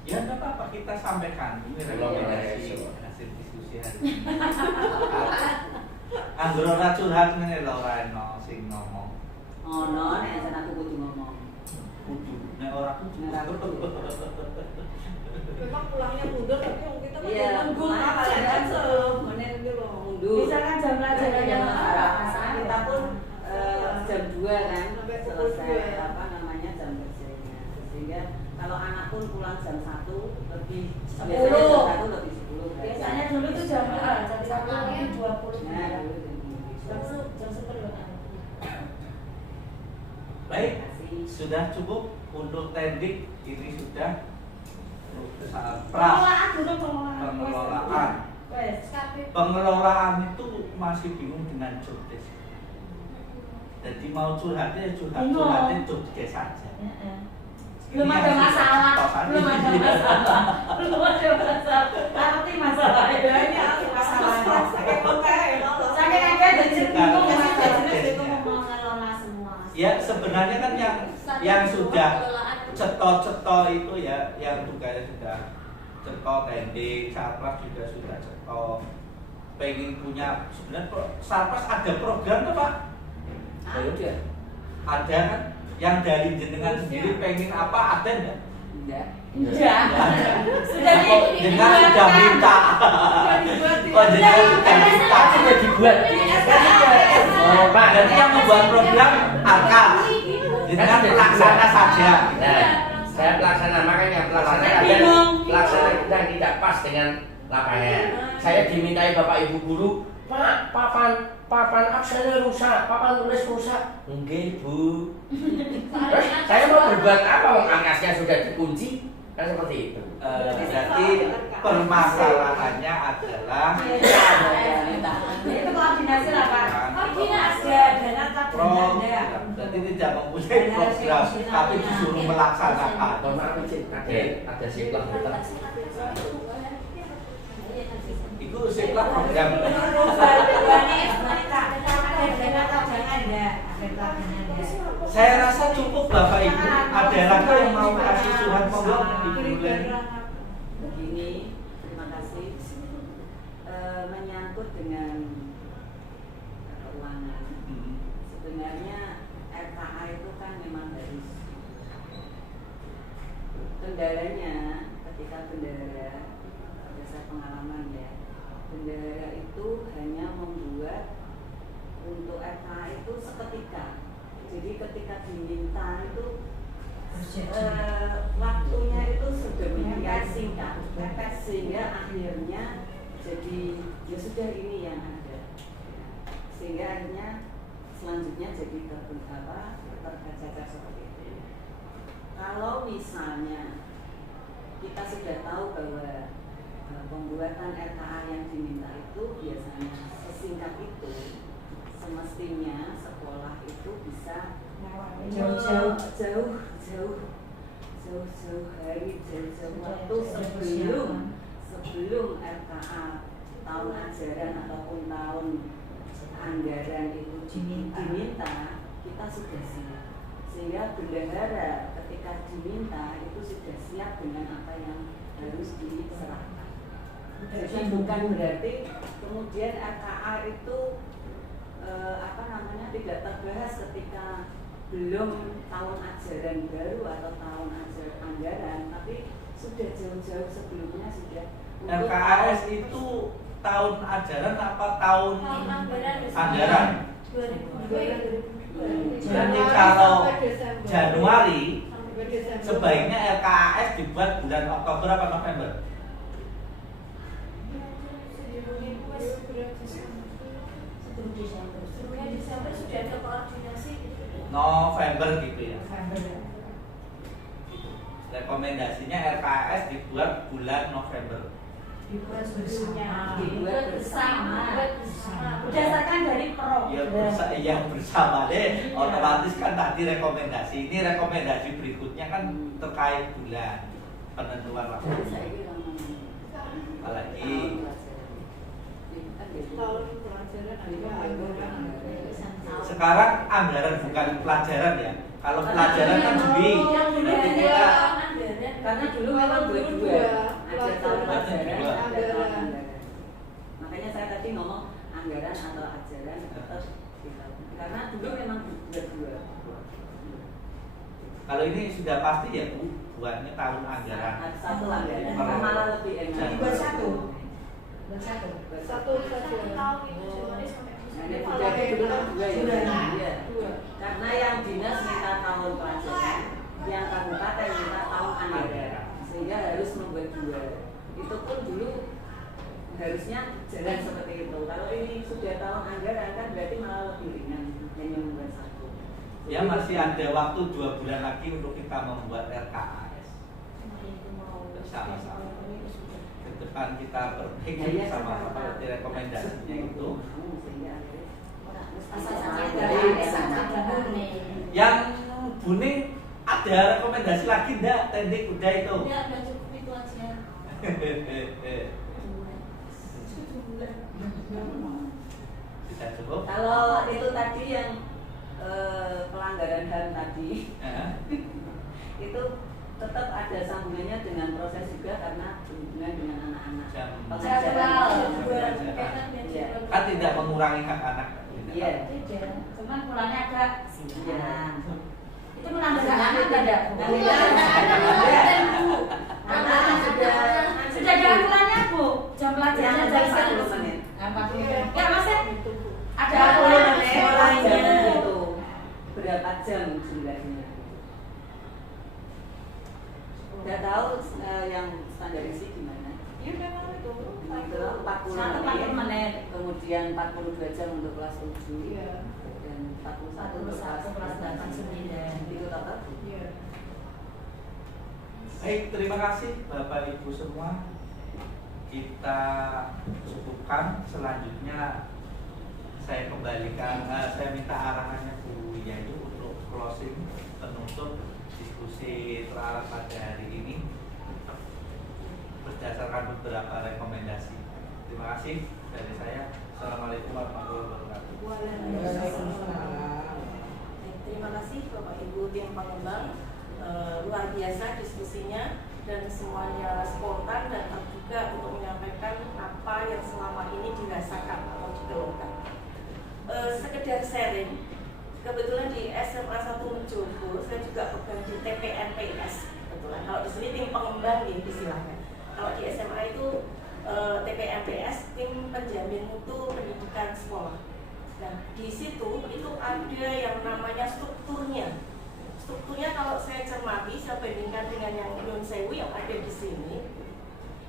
Ya nggak apa-apa kita sampaikan ini rekomendasi hasil diskusi hari ini. Anggora curhat ngene lho ora eno sing ngomong. Ono nek jan aku kudu ngomong. Kudu nek ora kudu. Memang pulangnya mundur tapi yang kita kan Iya, nunggu makanya absen kadang kan 10 menit gitu loh mundur. Misalkan jam pelajarannya kita pun jam 2 kan Sampai pukul selesai 2. apa namanya jam kerjanya. Sehingga kalau anak pun pulang jam 1 lebih 10. biasanya jam 1 lebih 10. Biasanya dulu tuh jam 1 lebih 20. Nah, dulu Jam 10 kan. Baik, sudah cukup untuk Tendik ini sudah Pengelolaan dulu pengelolaan. pengelolaan. Wes. Pengelolaan itu masih bingung dengan job desk. Jadi mau curhatnya curhatnya job desk saja. Belum ada masalah, belum ada masalah, belum ada masalah. Nanti masalahnya masalahnya sakit aja dan bingung masalahnya. Itu mengelola semua. Ya sebenarnya kan yang sudah ceto itu ya yang tugasnya sudah ceto Tendik, Sarpras juga sudah ceto. Pengen punya sebenarnya Sarpras ada program tuh Pak? Ada kan? Yang dari jenengan sendiri pengen apa ada enggak? enggak. Iya. Sudah Jenengan sudah minta. Oh jenengan sudah minta. Sudah dibuat. Oh Pak, nanti yang membuat program Arka. Jenengan pelaksana saja. Nah, saya pelaksana, makanya pelaksana kadang tidak pas dengan lapangan. Saya dimintai Bapak Ibu guru, Pak, papan absennya rusak, papan tulis rusak. Enggak, Bu. Terus saya mau berbuat apa? Wong angkasnya sudah dikunci. Kan seperti itu. Berarti permasalahannya adalah Itu koordinasi lah Pak. Koordinasi dana program, tabungan. jadi tidak mempunyai program, tapi disuruh melaksanakan. Mohon maaf izin, ada siklak muter. Itu siklak program. Saya rasa cukup Bapak Ibu. Ada lagi yang mau kasih surat monggo dimulai. Begini, terima kasih. Menyangkut dengan keuangan. Sebenarnya RKA itu kan memang harus kendalanya ketika bendahara, berdasar pengalaman ya, bendahara itu hanya membuat untuk RKA itu seketika. Jadi ketika diminta itu waktunya itu sedemikian singkat, sehingga akhirnya jadi ya sudah ini yang ada, sehingga akhirnya selanjutnya jadi terbaca seperti itu. Kalau misalnya kita sudah tahu bahwa pembuatan RKA yang diminta itu biasanya sesingkat itu, semestinya sekolah itu bisa jauh-jauh hari, jauh-jauh waktu sebelum RKA tahun ajaran ataupun tahun anggaran itu diminta, kita sudah siap. Sehingga bendahara ketika diminta itu sudah siap dengan apa yang harus diserahkan. Jadi bukan berarti kemudian RKA itu tidak terbahas ketika belum tahun ajaran baru atau tahun ajaran anggaran, tapi sudah jauh-jauh sebelumnya sudah. RKAS itu tahun ajaran apa tahun anggaran? 2020. Jadi kalau Januari sebaiknya RKAS dibuat bulan Oktober apa November? Desember sudah ada koordinasi gitu. November gitu ya. Rekomendasinya RKAS dibuat bulan November. Dibuat bersama. Berdasarkan dari Ya bersama deh. Otomatis kan tadi rekomendasi. Ini rekomendasi berikutnya kan terkait bulan penentuan waktu. Apalagi sekarang anggaran bukan pelajaran ya. Kalau pelajaran kan Juli. Berarti kita karena dulu memang dua-dua ada tahun pelajaran, ada tahun anggaran. Makanya saya tadi ngomong anggaran atau ajaran tetap karena dulu memang dua-dua. kalau ini sudah pasti ya Bu, buatnya tahun anggaran. Satu anggaran, malah lebih enak. Dibuat satu. Satu saja. Nah, jadi dulu kan dua ya. Iya. Karena yang dinas minta tahun pelajaran, yang kabupaten minta tahun anggaran, sehingga harus membuat dua. Itu pun dulu harusnya jalan seperti itu. Kalau ini sudah tahun anggaran kan berarti malah lebih ringan, hanya membuat satu. Ya masih ada waktu 2 bulan lagi untuk kita membuat RKAS bersama-sama. Ke depan kita berpikir sama-sama rekomendasinya itu. Yang Buning ada rekomendasi lagi enggak teknik kuda itu? Ya, udah cukup itu aja. Bisa cukup? Kalau itu tadi yang pelanggaran HAM tadi itu tetap ada sambungannya dengan proses juga karena berhubungan dengan anak-anak. Kan tidak mengurangi hak anak. Iya. Cuman pulangnya agak Iya. itu melanggar anak tidak Bu? Sudah ada aturannya Bu, jam pelajarannya jam 40 menit. 40 menit. Ya Mas ya? Ada 40 menit sekolahnya. itu berapa jam jumlahnya? Nggak tahu yang standarisasi gimana? Iya memang itu. Itu 40 menit, kemudian 42 jam untuk kelas 7 dan 41 untuk kelas 8 itu total. Iya. Baik, terima kasih Bapak Ibu semua. kita cukupkan. Selanjutnya saya kembalikan, saya minta arahannya Bu Yayu untuk closing penutup diskusi telah pada hari ini berdasarkan beberapa rekomendasi. Terima kasih dari saya. Assalamualaikum warahmatullahi wabarakatuh. Terima kasih Bapak Ibu tim pengembang, luar biasa diskusinya dan semuanya spontan dan terbuka untuk menyampaikan apa yang selama ini dirasakan atau dikeluhkan. Sekedar sharing, kebetulan di SMA 1 Mejobo saya juga pegang di TPMPS. Kebetulan kalau di sini tim pengembang ya istilahnya. Kalau di SMA itu TPMPS, tim penjamin mutu pendidikan sekolah. Nah, di situ itu ada yang namanya strukturnya. Strukturnya kalau saya cermati, saya bandingkan dengan yang Nyun Sewu yang ada di sini,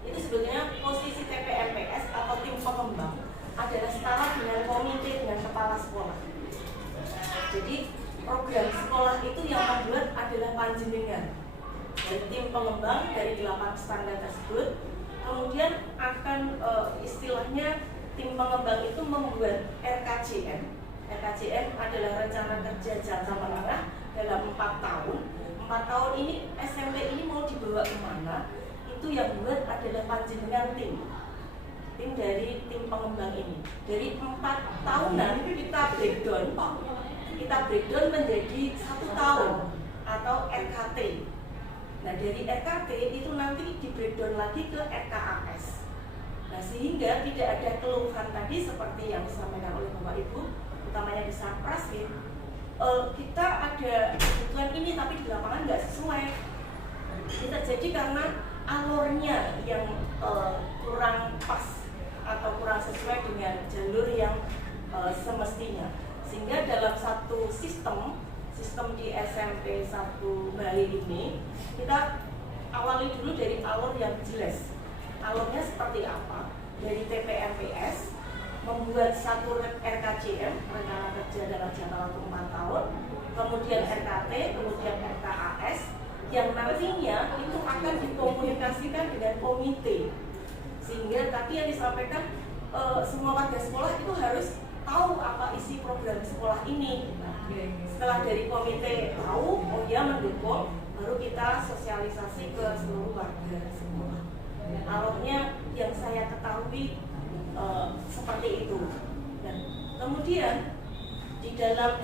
itu sebetulnya posisi TPMPS atau tim pengembang adalah setara dengan komite dengan kepala sekolah. Jadi program sekolah itu yang membuat adalah panjenengan dari tim pengembang dari 8 standar tersebut. Kemudian akan istilahnya tim pengembang itu membuat RKJM. RKJM adalah rencana kerja jangka menengah dalam 4 tahun. 4 tahun ini SMP ini mau dibawa kemana? Itu yang buat adalah panjenengan tim dari tim pengembang ini. Dari 4 tahunan kita breakdown menjadi 1 tahun atau RKT. Nah dari RKT itu nanti di breakdown lagi ke RKAS. Nah sehingga tidak ada keluhan tadi seperti yang disampaikan oleh Bapak Ibu, utamanya di Sapras ya, kita ada kebutuhan ini tapi di lapangan nggak sesuai. Ini terjadi karena alurnya yang kurang pas atau kurang sesuai dengan jalur yang semestinya. Sehingga dalam satu sistem di SMP 1 Bali ini kita awali dulu dari alur yang jelas. Alurnya seperti apa? Dari TPMPS membuat satu RKJM, rencana kerja dalam jangka waktu 4 tahun, kemudian RKT, kemudian RKAS, yang nantinya itu akan dikomunikasikan dengan komite. Sehingga tadi yang disampaikan semua warga sekolah itu harus tahu apa isi program sekolah ini. Setelah dari komite tahu, oh ya mendukung, baru kita sosialisasi ke seluruh warga sekolah. Alurnya yang saya ketahui seperti itu. Dan kemudian di dalam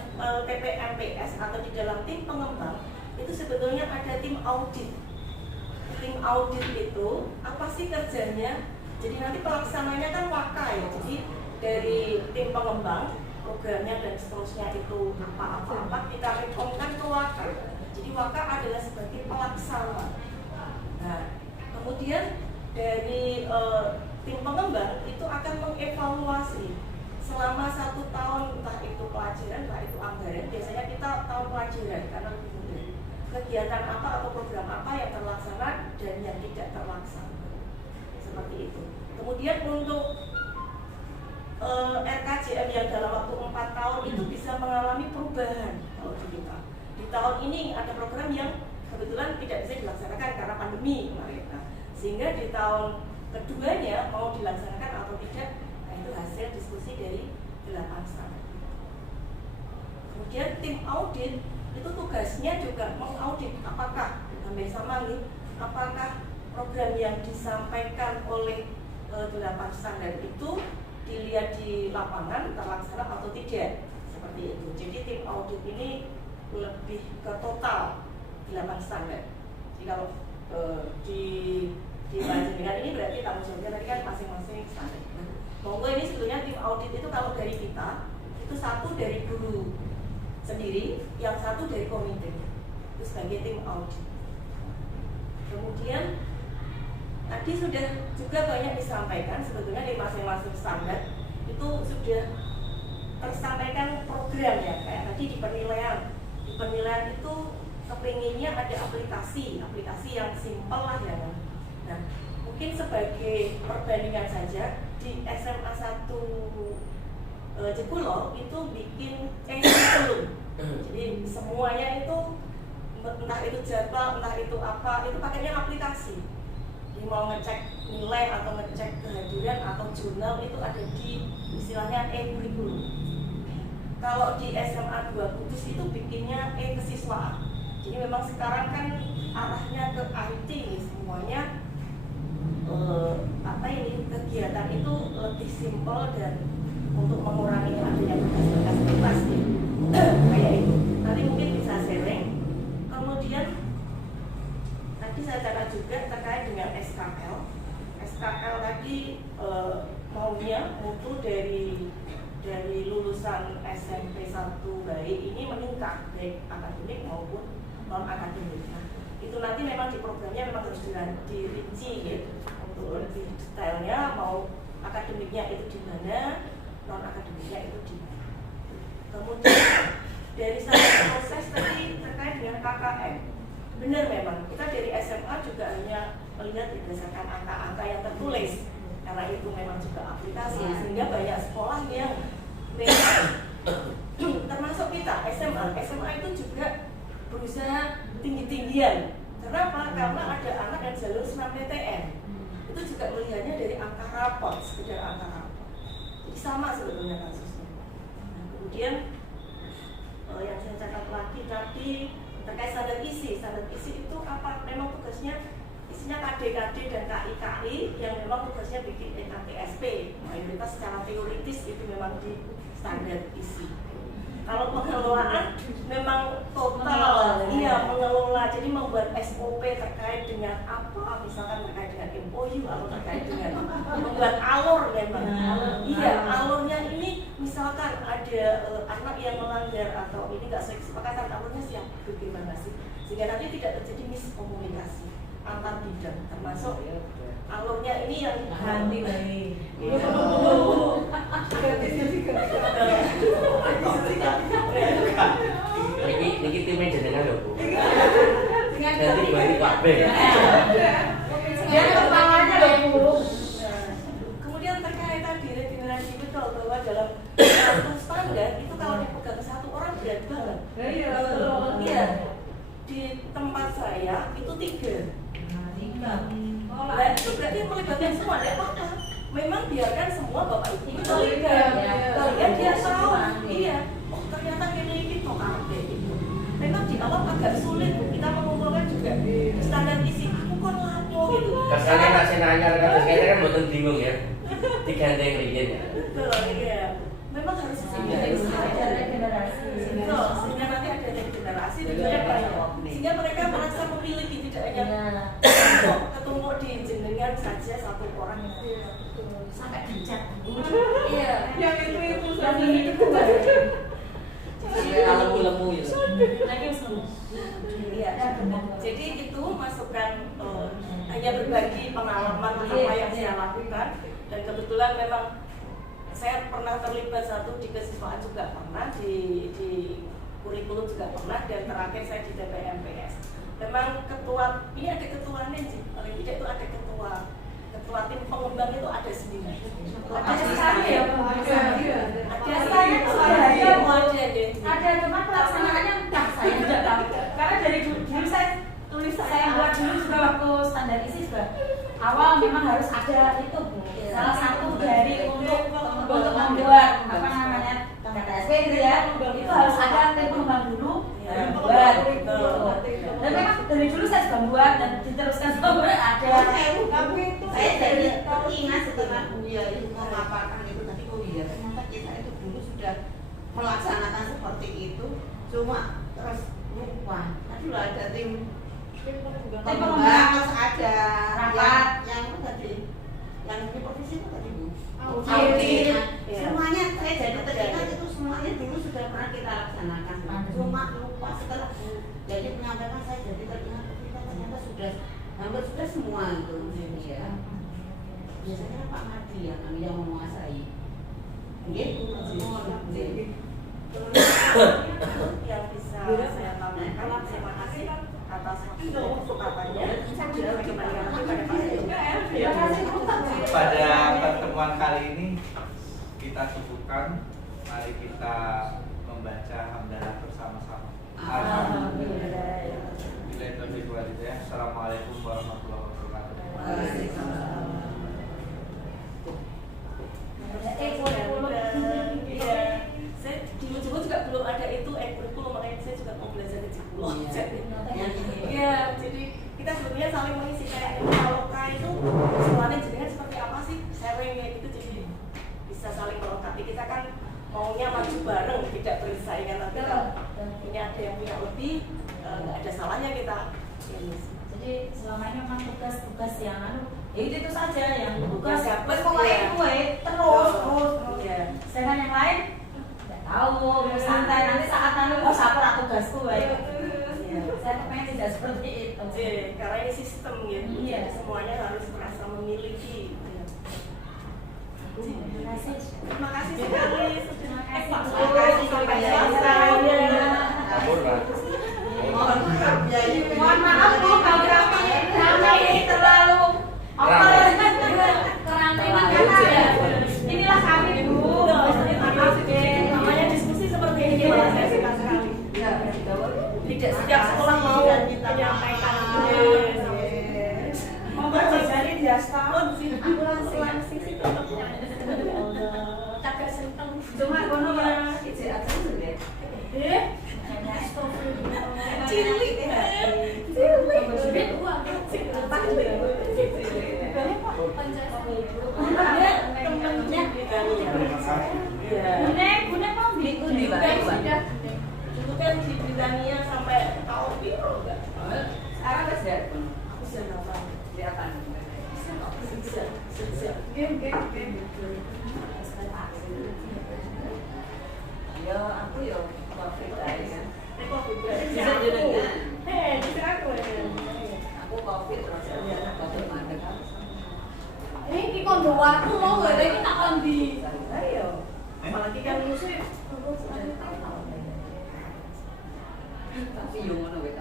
TPMPS atau di dalam tim pengembang itu sebetulnya ada tim audit. Tim audit itu apa sih kerjanya? Jadi nanti pelaksananya kan waka ya. Jadi dari tim pengembang programnya dan seterusnya itu apa kita rekomkan ke waka. Jadi waka adalah sebagai pelaksana. Nah kemudian dari tim pengembang itu akan mengevaluasi selama 1 tahun, entah itu pelajaran, entah itu anggaran. Biasanya kita tahu pelajaran karena lebih mudah. Kegiatan apa atau program apa yang terlaksana dan yang tidak terlaksana, seperti itu. Kemudian untuk RKJM yang dalam waktu 4 tahun itu bisa mengalami perubahan kalau di kita. Di tahun ini ada program yang kebetulan tidak bisa dilaksanakan karena pandemi kemarin. Nah, sehingga di tahun keduanya mau dilaksanakan atau tidak, nah itu hasil diskusi dari 8 standar. Kemudian tim audit itu tugasnya juga mengaudit apakah hampir sama nih, apakah program yang disampaikan oleh 8 standar itu dilihat di lapangan terlaksana atau tidak, seperti itu. Jadi tim audit ini lebih ke total 8 standar. Jadi kalau di panjenengan ini berarti tanggung jawabnya tadi kan masing-masing standar. Monggo ini sebetulnya tim audit itu kalau dari kita itu 1 dari guru sendiri, yang 1 dari komite itu sebagai tim audit. Kemudian tadi sudah juga banyak disampaikan sebetulnya di masing-masing standar itu sudah tersampaikan program ya, kayak tadi di penilaian. Di penilaian itu kepinginnya ada aplikasi yang simpel lah ya. Nah, mungkin sebagai perbandingan saja di SMA 1 Jekulo itu bikin kurikulum. Jadi semuanya itu entah itu jadwal, entah itu apa, itu pakainya aplikasi. Jadi mau ngecek nilai atau ngecek kehadiran atau jurnal itu ada di istilahnya e-kurikulum. Kalau di SMA 2 Kudus itu bikinnya e-kesiswaan. Jadi memang sekarang kan arahnya ke IT semuanya. Kegiatan itu lebih simpel dan untuk mengurangi adanya bekas-bekas kertas kayak itu. Nanti mungkin bisa sharing. Kemudian tadi saya catat juga terkait dengan SKL. SKL tadi maunya mutu dari lulusan SMP 1 baik ini meningkat baik akademik maupun non akademik. Nah, itu nanti memang di programnya memang harus dirinci gitu. Untuk lebih detailnya mau akademiknya itu di mana, non akademiknya itu di mana. Kemudian dari satu proses tadi terkait dengan KKM, benar memang kita dari SMA juga hanya melihat berdasarkan angka-angka yang tertulis karena itu memang juga aplikasi sehingga banyak sekolah yang memang termasuk kita SMA itu juga berusaha tinggi-tinggian. Kenapa? Karena ada anak yang jalur SNMPTN itu juga melihatnya dari angka rapot, sekedar angka rapot. Jadi sama sebetulnya kasusnya. Nah, kemudian yang saya catat lagi tadi terkait standar isi itu apa? Memang tugasnya isinya KD-KD dan KI-KI yang memang tugasnya bikin EKTSP. Mayoritas secara teoritis itu memang di standar isi. Kalau pengelolaan memang total, mengelola. Jadi membuat SOP terkait dengan apa, misalkan terkait dengan MOU atau terkait dengan membuat alur memang. Alurnya ini misalkan ada anak yang melanggar atau ini nggak sesuai kesepakatan, alurnya siap bagaimana sih? Sehingga nanti tidak terjadi miskomunikasi antar bidang, termasuk alurnya ini yang ganti lagi. Niki timnya jenengan lho, Bu. Ganti balik kabeh. Dia kepalanya loh, Bu. Kemudian terkait tadi regenerasi betul bahwa dalam satu standar itu kalau dipegang satu orang berat banget. Iya. Di tempat saya itu 3. Nah, itu berarti melibatkan semua, tidak apa-apa. Memang biarkan semua bapak ibu terlibat. Kalian dia tahu, oh ternyata ini kok kabe gitu. Memang di awal agak sulit kita mengumpulkan juga standar isi. Aku kon lapo gitu. Kesannya masih nanya kan mboten bingung ya. Digandeng riyen ya. Betul, iya. Memang harus ada regenerasi. Sehingga nanti ada regenerasi dan juga banyak. Sehingga mereka merasa memiliki tidak hanya ketemu di jenengan saja satu orang Sampai dicat. Iya. Yang itu lemu ya. Lagi semua. Iya. Jadi itu masukan hanya berbagi pengalaman apa yang saya lakukan dan kebetulan memang saya pernah terlibat satu di kesiswaan juga pernah di kurikulum juga pernah dan terakhir saya di TPMPS. Memang ketua ini ada ketuanya sih, paling tidak itu ada ketua tim pengembang itu ada sendiri. Ada sekali ya, Bu. Ada cuma pelaksanaannya entah saya tidak tahu. Karena dari dulu saya buat dulu juga waktu standar isi juga awal memang harus ada itu, Bu. Salah satu dari untuk membuat apa namanya KTSP gitu ya, itu harus ada tim pengembang dulu buat gitu. Dan memang dari dulu saya sudah buat dan diteruskan sampai ada. Tapi itu saya jadi teringat setelah kuliah itu memaparkan itu tadi kuliah ternyata kita itu dulu sudah melaksanakan seperti itu, cuma terus lupa. Tadi lah ada tim pengembang, terus ada yang itu tadi, yang di profesi itu tadi Bu. Audit. Semuanya saya jadi teringat itu semuanya dulu sudah pernah kita laksanakan, cuma lupa setelah Bu jadi menyampaikan saya jadi teringat kita ternyata sudah hampir sudah semua itu ya. Biasanya Pak Mardi yang menguasai. Gitu. Yang bisa saya tambahkan, terima kasih atas kesempatannya. Pada pertemuan kali ini kita cukupkan. Mari kita membaca hamdalah bersama-sama. Alhamdulillah. Assalamualaikum warahmatullahi wabarakatuh. maunya maju bareng, tidak bersaingan. Nanti kalau ini ada yang punya lebih, nggak ada salahnya kita. Jadi selama ini memang tugas-tugas yang ya itu saja yang tugas Dapat, pokoknya iya. gue terus. Iya. Sedangkan yang lain nggak tahu, santai nanti saat nanti siapa tugasku ya. Saya kepengen tidak seperti itu. Karena ini sistem gitu, Iya. jadi semuanya harus merasa memiliki. Terima kasih. Terima kasih sekali. Terima kasih. Terima kasih sampai selesai. Ampun, Pak. Mohon maaf ya. Mohon maaf Bu, kalau kami terlalu kerantingan karena inilah kami Bu. Maaf, namanya diskusi seperti ini malah saya suka sekali. Tidak setiap sekolah mau menyampaikan. Mau berjari dia setahun sih. Aku langsung sih kakak senteng. Cuma kono ya. Ijek aja deh. Cilik ya. Temennya Bune kok Minggu di Bali. dulu kan di Britania sampai tahun biru enggak? Sekarang kan sudah Aku sudah nonton. kelihatan. Sejak. Ya aku yo COVID ya. Aku juga. Bisa jenengan. Bisa aku ya. Aku COVID terus ya. COVID mandek. Ini kondo waktu mau nggak ada ini tak kondi. Ayo. Apalagi kan musik. Tapi yo ngono wek